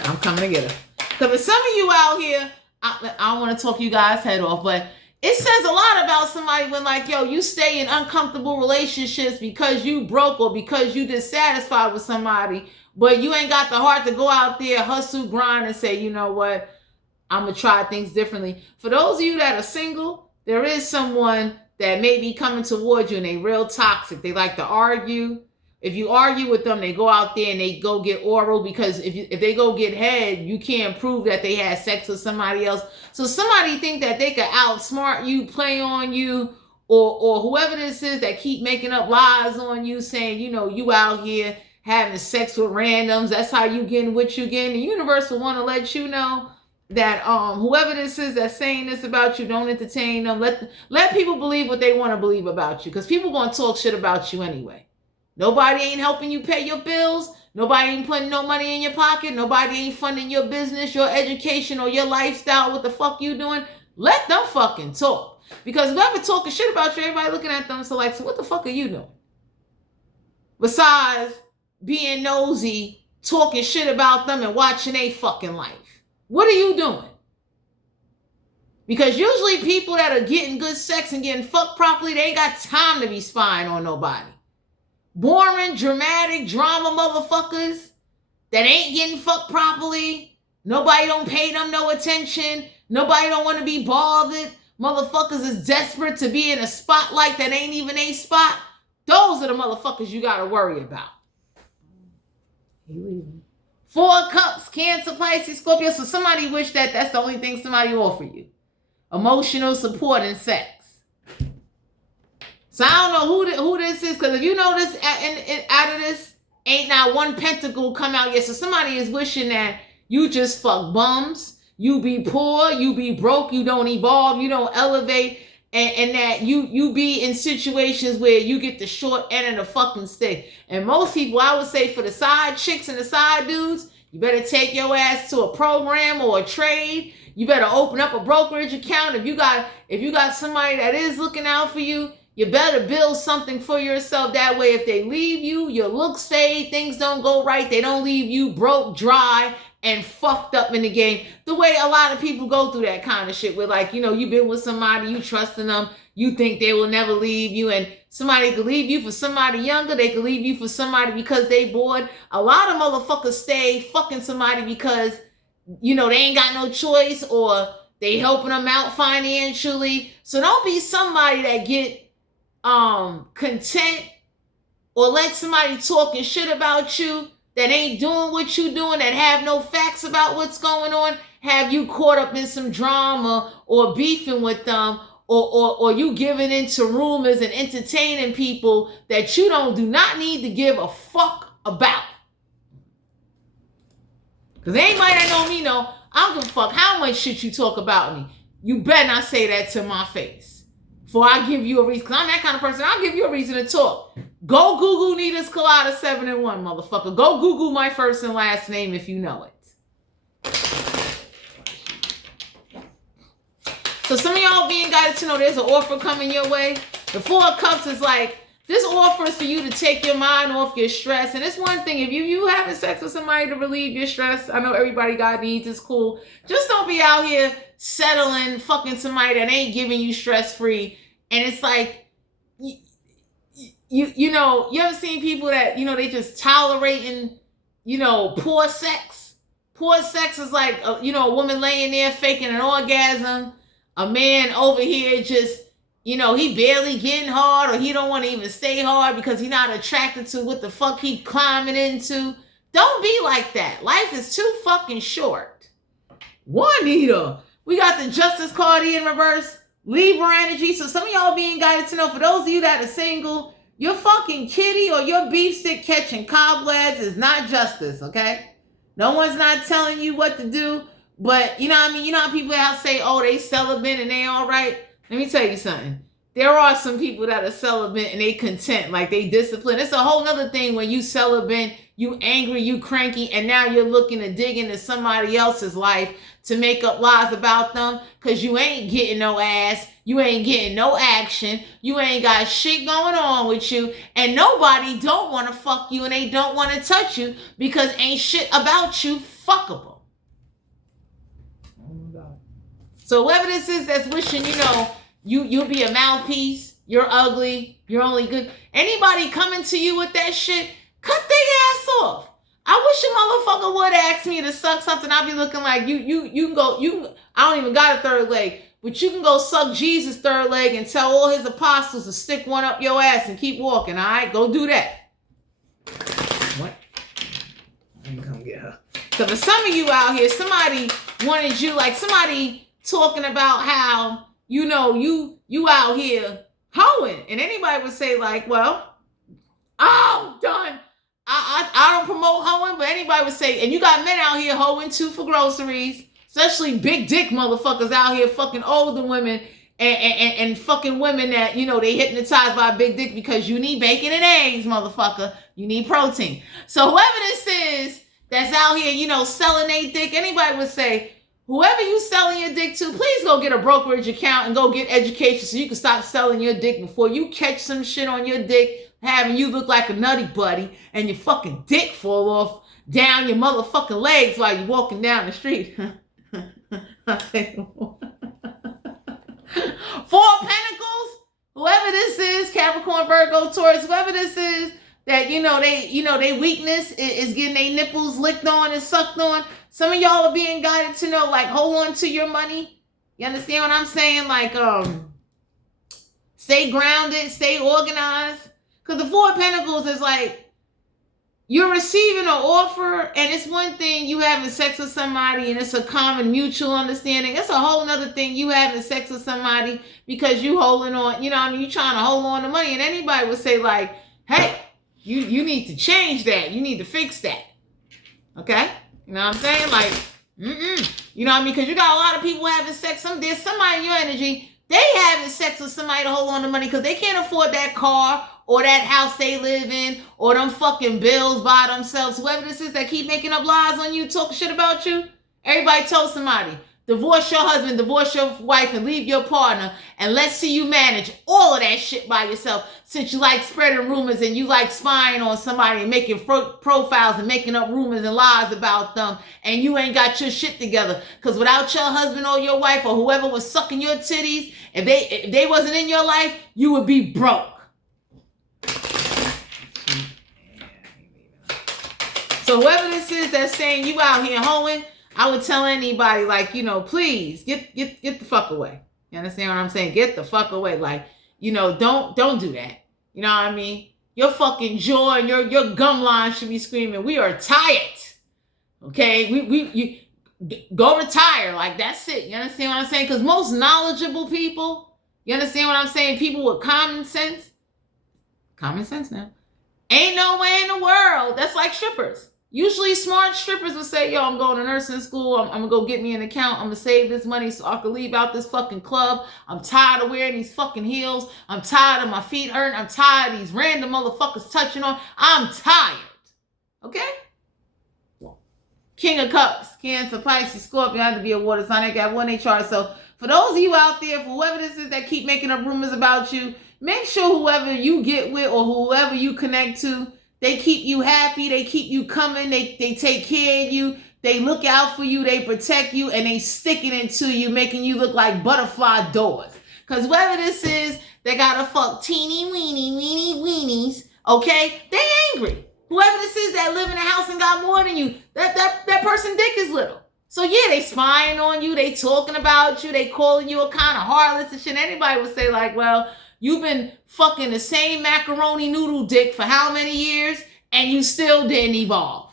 I'm coming to get her. Because for some of you out here, I don't want to talk you guys' head off, but it says a lot about somebody when, like, yo, you stay in uncomfortable relationships because you broke or because you dissatisfied with somebody, but you ain't got the heart to go out there, hustle, grind, and say, you know what, I'm going to try things differently. For those of you that are single, there is someone that may be coming towards you and they real toxic. They like to argue. If you argue with them, they go out there and they go get oral, because if they go get head, you can't prove that they had sex with somebody else. So somebody think that they could outsmart you, play on you, or whoever this is that keep making up lies on you, saying, you out here having sex with randoms. That's how you getting what you getting. The universe will want to let you know that whoever this is that's saying this about you, don't entertain them. Let people believe what they want to believe about you, because people gonna talk shit about you anyway. Nobody ain't helping you pay your bills. Nobody ain't putting no money in your pocket. Nobody ain't funding your business, your education, or your lifestyle. What the fuck you doing? Let them fucking talk. Because whoever talking shit about you, everybody looking at them, so what the fuck are you doing? Besides being nosy, talking shit about them and watching they fucking life. What are you doing? Because usually people that are getting good sex and getting fucked properly, they ain't got time to be spying on nobody. Boring, dramatic, drama motherfuckers that ain't getting fucked properly. Nobody don't pay them no attention. Nobody don't want to be bothered. Motherfuckers is desperate to be in a spotlight that ain't even a spot. Those are the motherfuckers you got to worry about. Four of Cups, Cancer, Pisces, Scorpio. So somebody wish that that's the only thing somebody offer you. Emotional support and sex. So I don't know who this is, because if you notice out of this, ain't not one pentacle come out yet. So somebody is wishing that you just fuck bums, you be poor, you be broke, you don't evolve, you don't elevate, and that you be in situations where you get the short end of the fucking stick. And most people, I would say, for the side chicks and the side dudes, you better take your ass to a program or a trade. You better open up a brokerage account. If you got somebody that is looking out for you, you better build something for yourself. That way, if they leave you, your looks fade, things don't go right, they don't leave you broke, dry, and fucked up in the game. The way a lot of people go through that kind of shit, where you've been with somebody, you trusting them, you think they will never leave you, and somebody could leave you for somebody younger, they could leave you for somebody because they bored. A lot of motherfuckers stay fucking somebody because, they ain't got no choice, or they helping them out financially. So don't be somebody that get content or let somebody talking shit about you that ain't doing what you doing, that have no facts about what's going on, have you caught up in some drama or beefing with them, or you giving into rumors and entertaining people that you do not need to give a fuck about. Because anybody that know me know, I don't give a fuck how much shit you talk about me. You better not say that to my face. Before I give you a reason, because I'm that kind of person, I'll give you a reason to talk. Go Google Nita's Colada 7-in-1, motherfucker. Go Google my first and last name if you know it. So some of y'all being guided to know there's an offer coming your way. The Four of Cups is this offer is for you to take your mind off your stress. And it's one thing, if you having sex with somebody to relieve your stress, I know everybody got needs, it's cool. Just don't be out here settling, fucking somebody that ain't giving you stress-free. And it's you ever seen people that, they just tolerating, poor sex? Poor sex is a woman laying there faking an orgasm. A man over here just, he barely getting hard, or he don't want to even stay hard because he's not attracted to what the fuck he climbing into. Don't be like that. Life is too fucking short. Juanita, we got the Justice card in reverse. Libra energy. So some of y'all being guided to know, for those of you that are single, your fucking kitty or your beef stick catching cobwebs is not justice, okay? No one's not telling you what to do, but you know what I mean? You know how people out say, oh, they celibate and they all right? Let me tell you something. There are some people that are celibate and they content, they disciplined. It's a whole nother thing when you celibate, you angry, you cranky, and now you're looking to dig into somebody else's life to make up lies about them, because you ain't getting no ass, you ain't getting no action, you ain't got shit going on with you, and nobody don't want to fuck you and they don't want to touch you because ain't shit about you fuckable. Oh my God. So whoever this is that's wishing, you'll be a mouthpiece, you're ugly, you're only good. Anybody coming to you with that shit, cut their ass off. I wish a motherfucker would ask me to suck something. I'd be looking like you can go, I don't even got a third leg, but you can go suck Jesus' third leg and tell all his apostles to stick one up your ass and keep walking, all right? Go do that. What? Let me come get her. So for some of you out here, somebody wanted you, like somebody talking about how, you know, you out here hoeing. And anybody would say like, well, I'm done. I don't promote hoeing, but anybody would say, and you got men out here hoeing too for groceries, especially big dick motherfuckers out here fucking older women and fucking women that, you know, they hypnotized by a big dick because you need bacon and eggs, motherfucker. You need protein. So whoever this is that's out here, you know, selling a dick, anybody would say, whoever you selling your dick to, please go get a brokerage account and go get education so you can stop selling your dick before you catch some shit on your dick having you look like a nutty buddy and your fucking dick fall off down your motherfucking legs while you're walking down the street. Four of Pentacles, whoever this is, Capricorn, Virgo, Taurus, whoever this is, that, they weakness is getting their nipples licked on and sucked on. Some of y'all are being guided to know, like, hold on to your money. You understand what I'm saying? Like, stay grounded, stay organized. Because the Four of Pentacles is like, you're receiving an offer, and it's one thing you having sex with somebody and it's a common mutual understanding. It's a whole nother thing you having sex with somebody because you holding on, you trying to hold on to money. And anybody would say like, hey, you need to change that. You need to fix that. Okay? You know what I'm saying? Like, you know what I mean? Because you got a lot of people having sex. There's somebody in your energy, they having sex with somebody to hold on to money because they can't afford that car or that house they live in, or them fucking bills by themselves. Whoever this is that keep making up lies on you, talking shit about you. Everybody told somebody, divorce your husband, divorce your wife, and leave your partner, and let's see you manage all of that shit by yourself, since you like spreading rumors and you like spying on somebody and making profiles and making up rumors and lies about them, and you ain't got your shit together. Because without your husband or your wife or whoever was sucking your titties, if they wasn't in your life, you would be broke. So whoever this is that's saying you out here hoeing, I would tell anybody, like, please get the fuck away. You understand what I'm saying? Get the fuck away. Like, don't do that. You know what I mean? Your fucking jaw and your gum line should be screaming, we are tired. Okay? You go retire. Like, that's it. You understand what I'm saying? Because most knowledgeable people, you understand what I'm saying? People with common sense now, ain't no way in the world. That's like strippers. Usually smart strippers will say, yo, I'm going to nursing school. I'm going to go get me an account. I'm going to save this money so I can leave out this fucking club. I'm tired of wearing these fucking heels. I'm tired of my feet hurting. I'm tired of these random motherfuckers touching on. I'm tired. Okay? King of Cups, Cancer, Pisces, Scorpio, have to be a water sign. They got one chart. So for those of you out there, for whoever this is that keep making up rumors about you, make sure whoever you get with or whoever you connect to, they keep you happy, they keep you coming, they take care of you, they look out for you, they protect you, and they sticking into you, making you look like butterfly doors. Because whoever this is, they gotta fuck teeny weenies, okay? They angry. Whoever this is that live in a house and got more than you, that person dick is little. So yeah, they spying on you, they talking about you, they calling you a kind of harlot and shit. Anybody would say like, well, you've been fucking the same macaroni noodle dick for how many years and you still didn't evolve?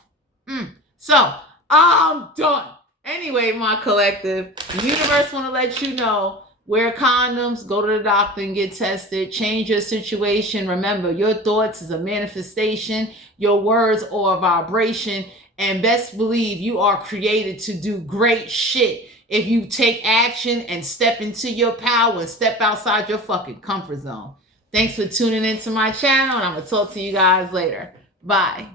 So, I'm done. Anyway, my collective, the universe want to let you know, wear condoms, go to the doctor and get tested, change your situation. Remember, your thoughts is a manifestation, your words are a vibration, and best believe you are created to do great shit if you take action and step into your power and step outside your fucking comfort zone. Thanks for tuning into my channel, and I'm going to talk to you guys later. Bye.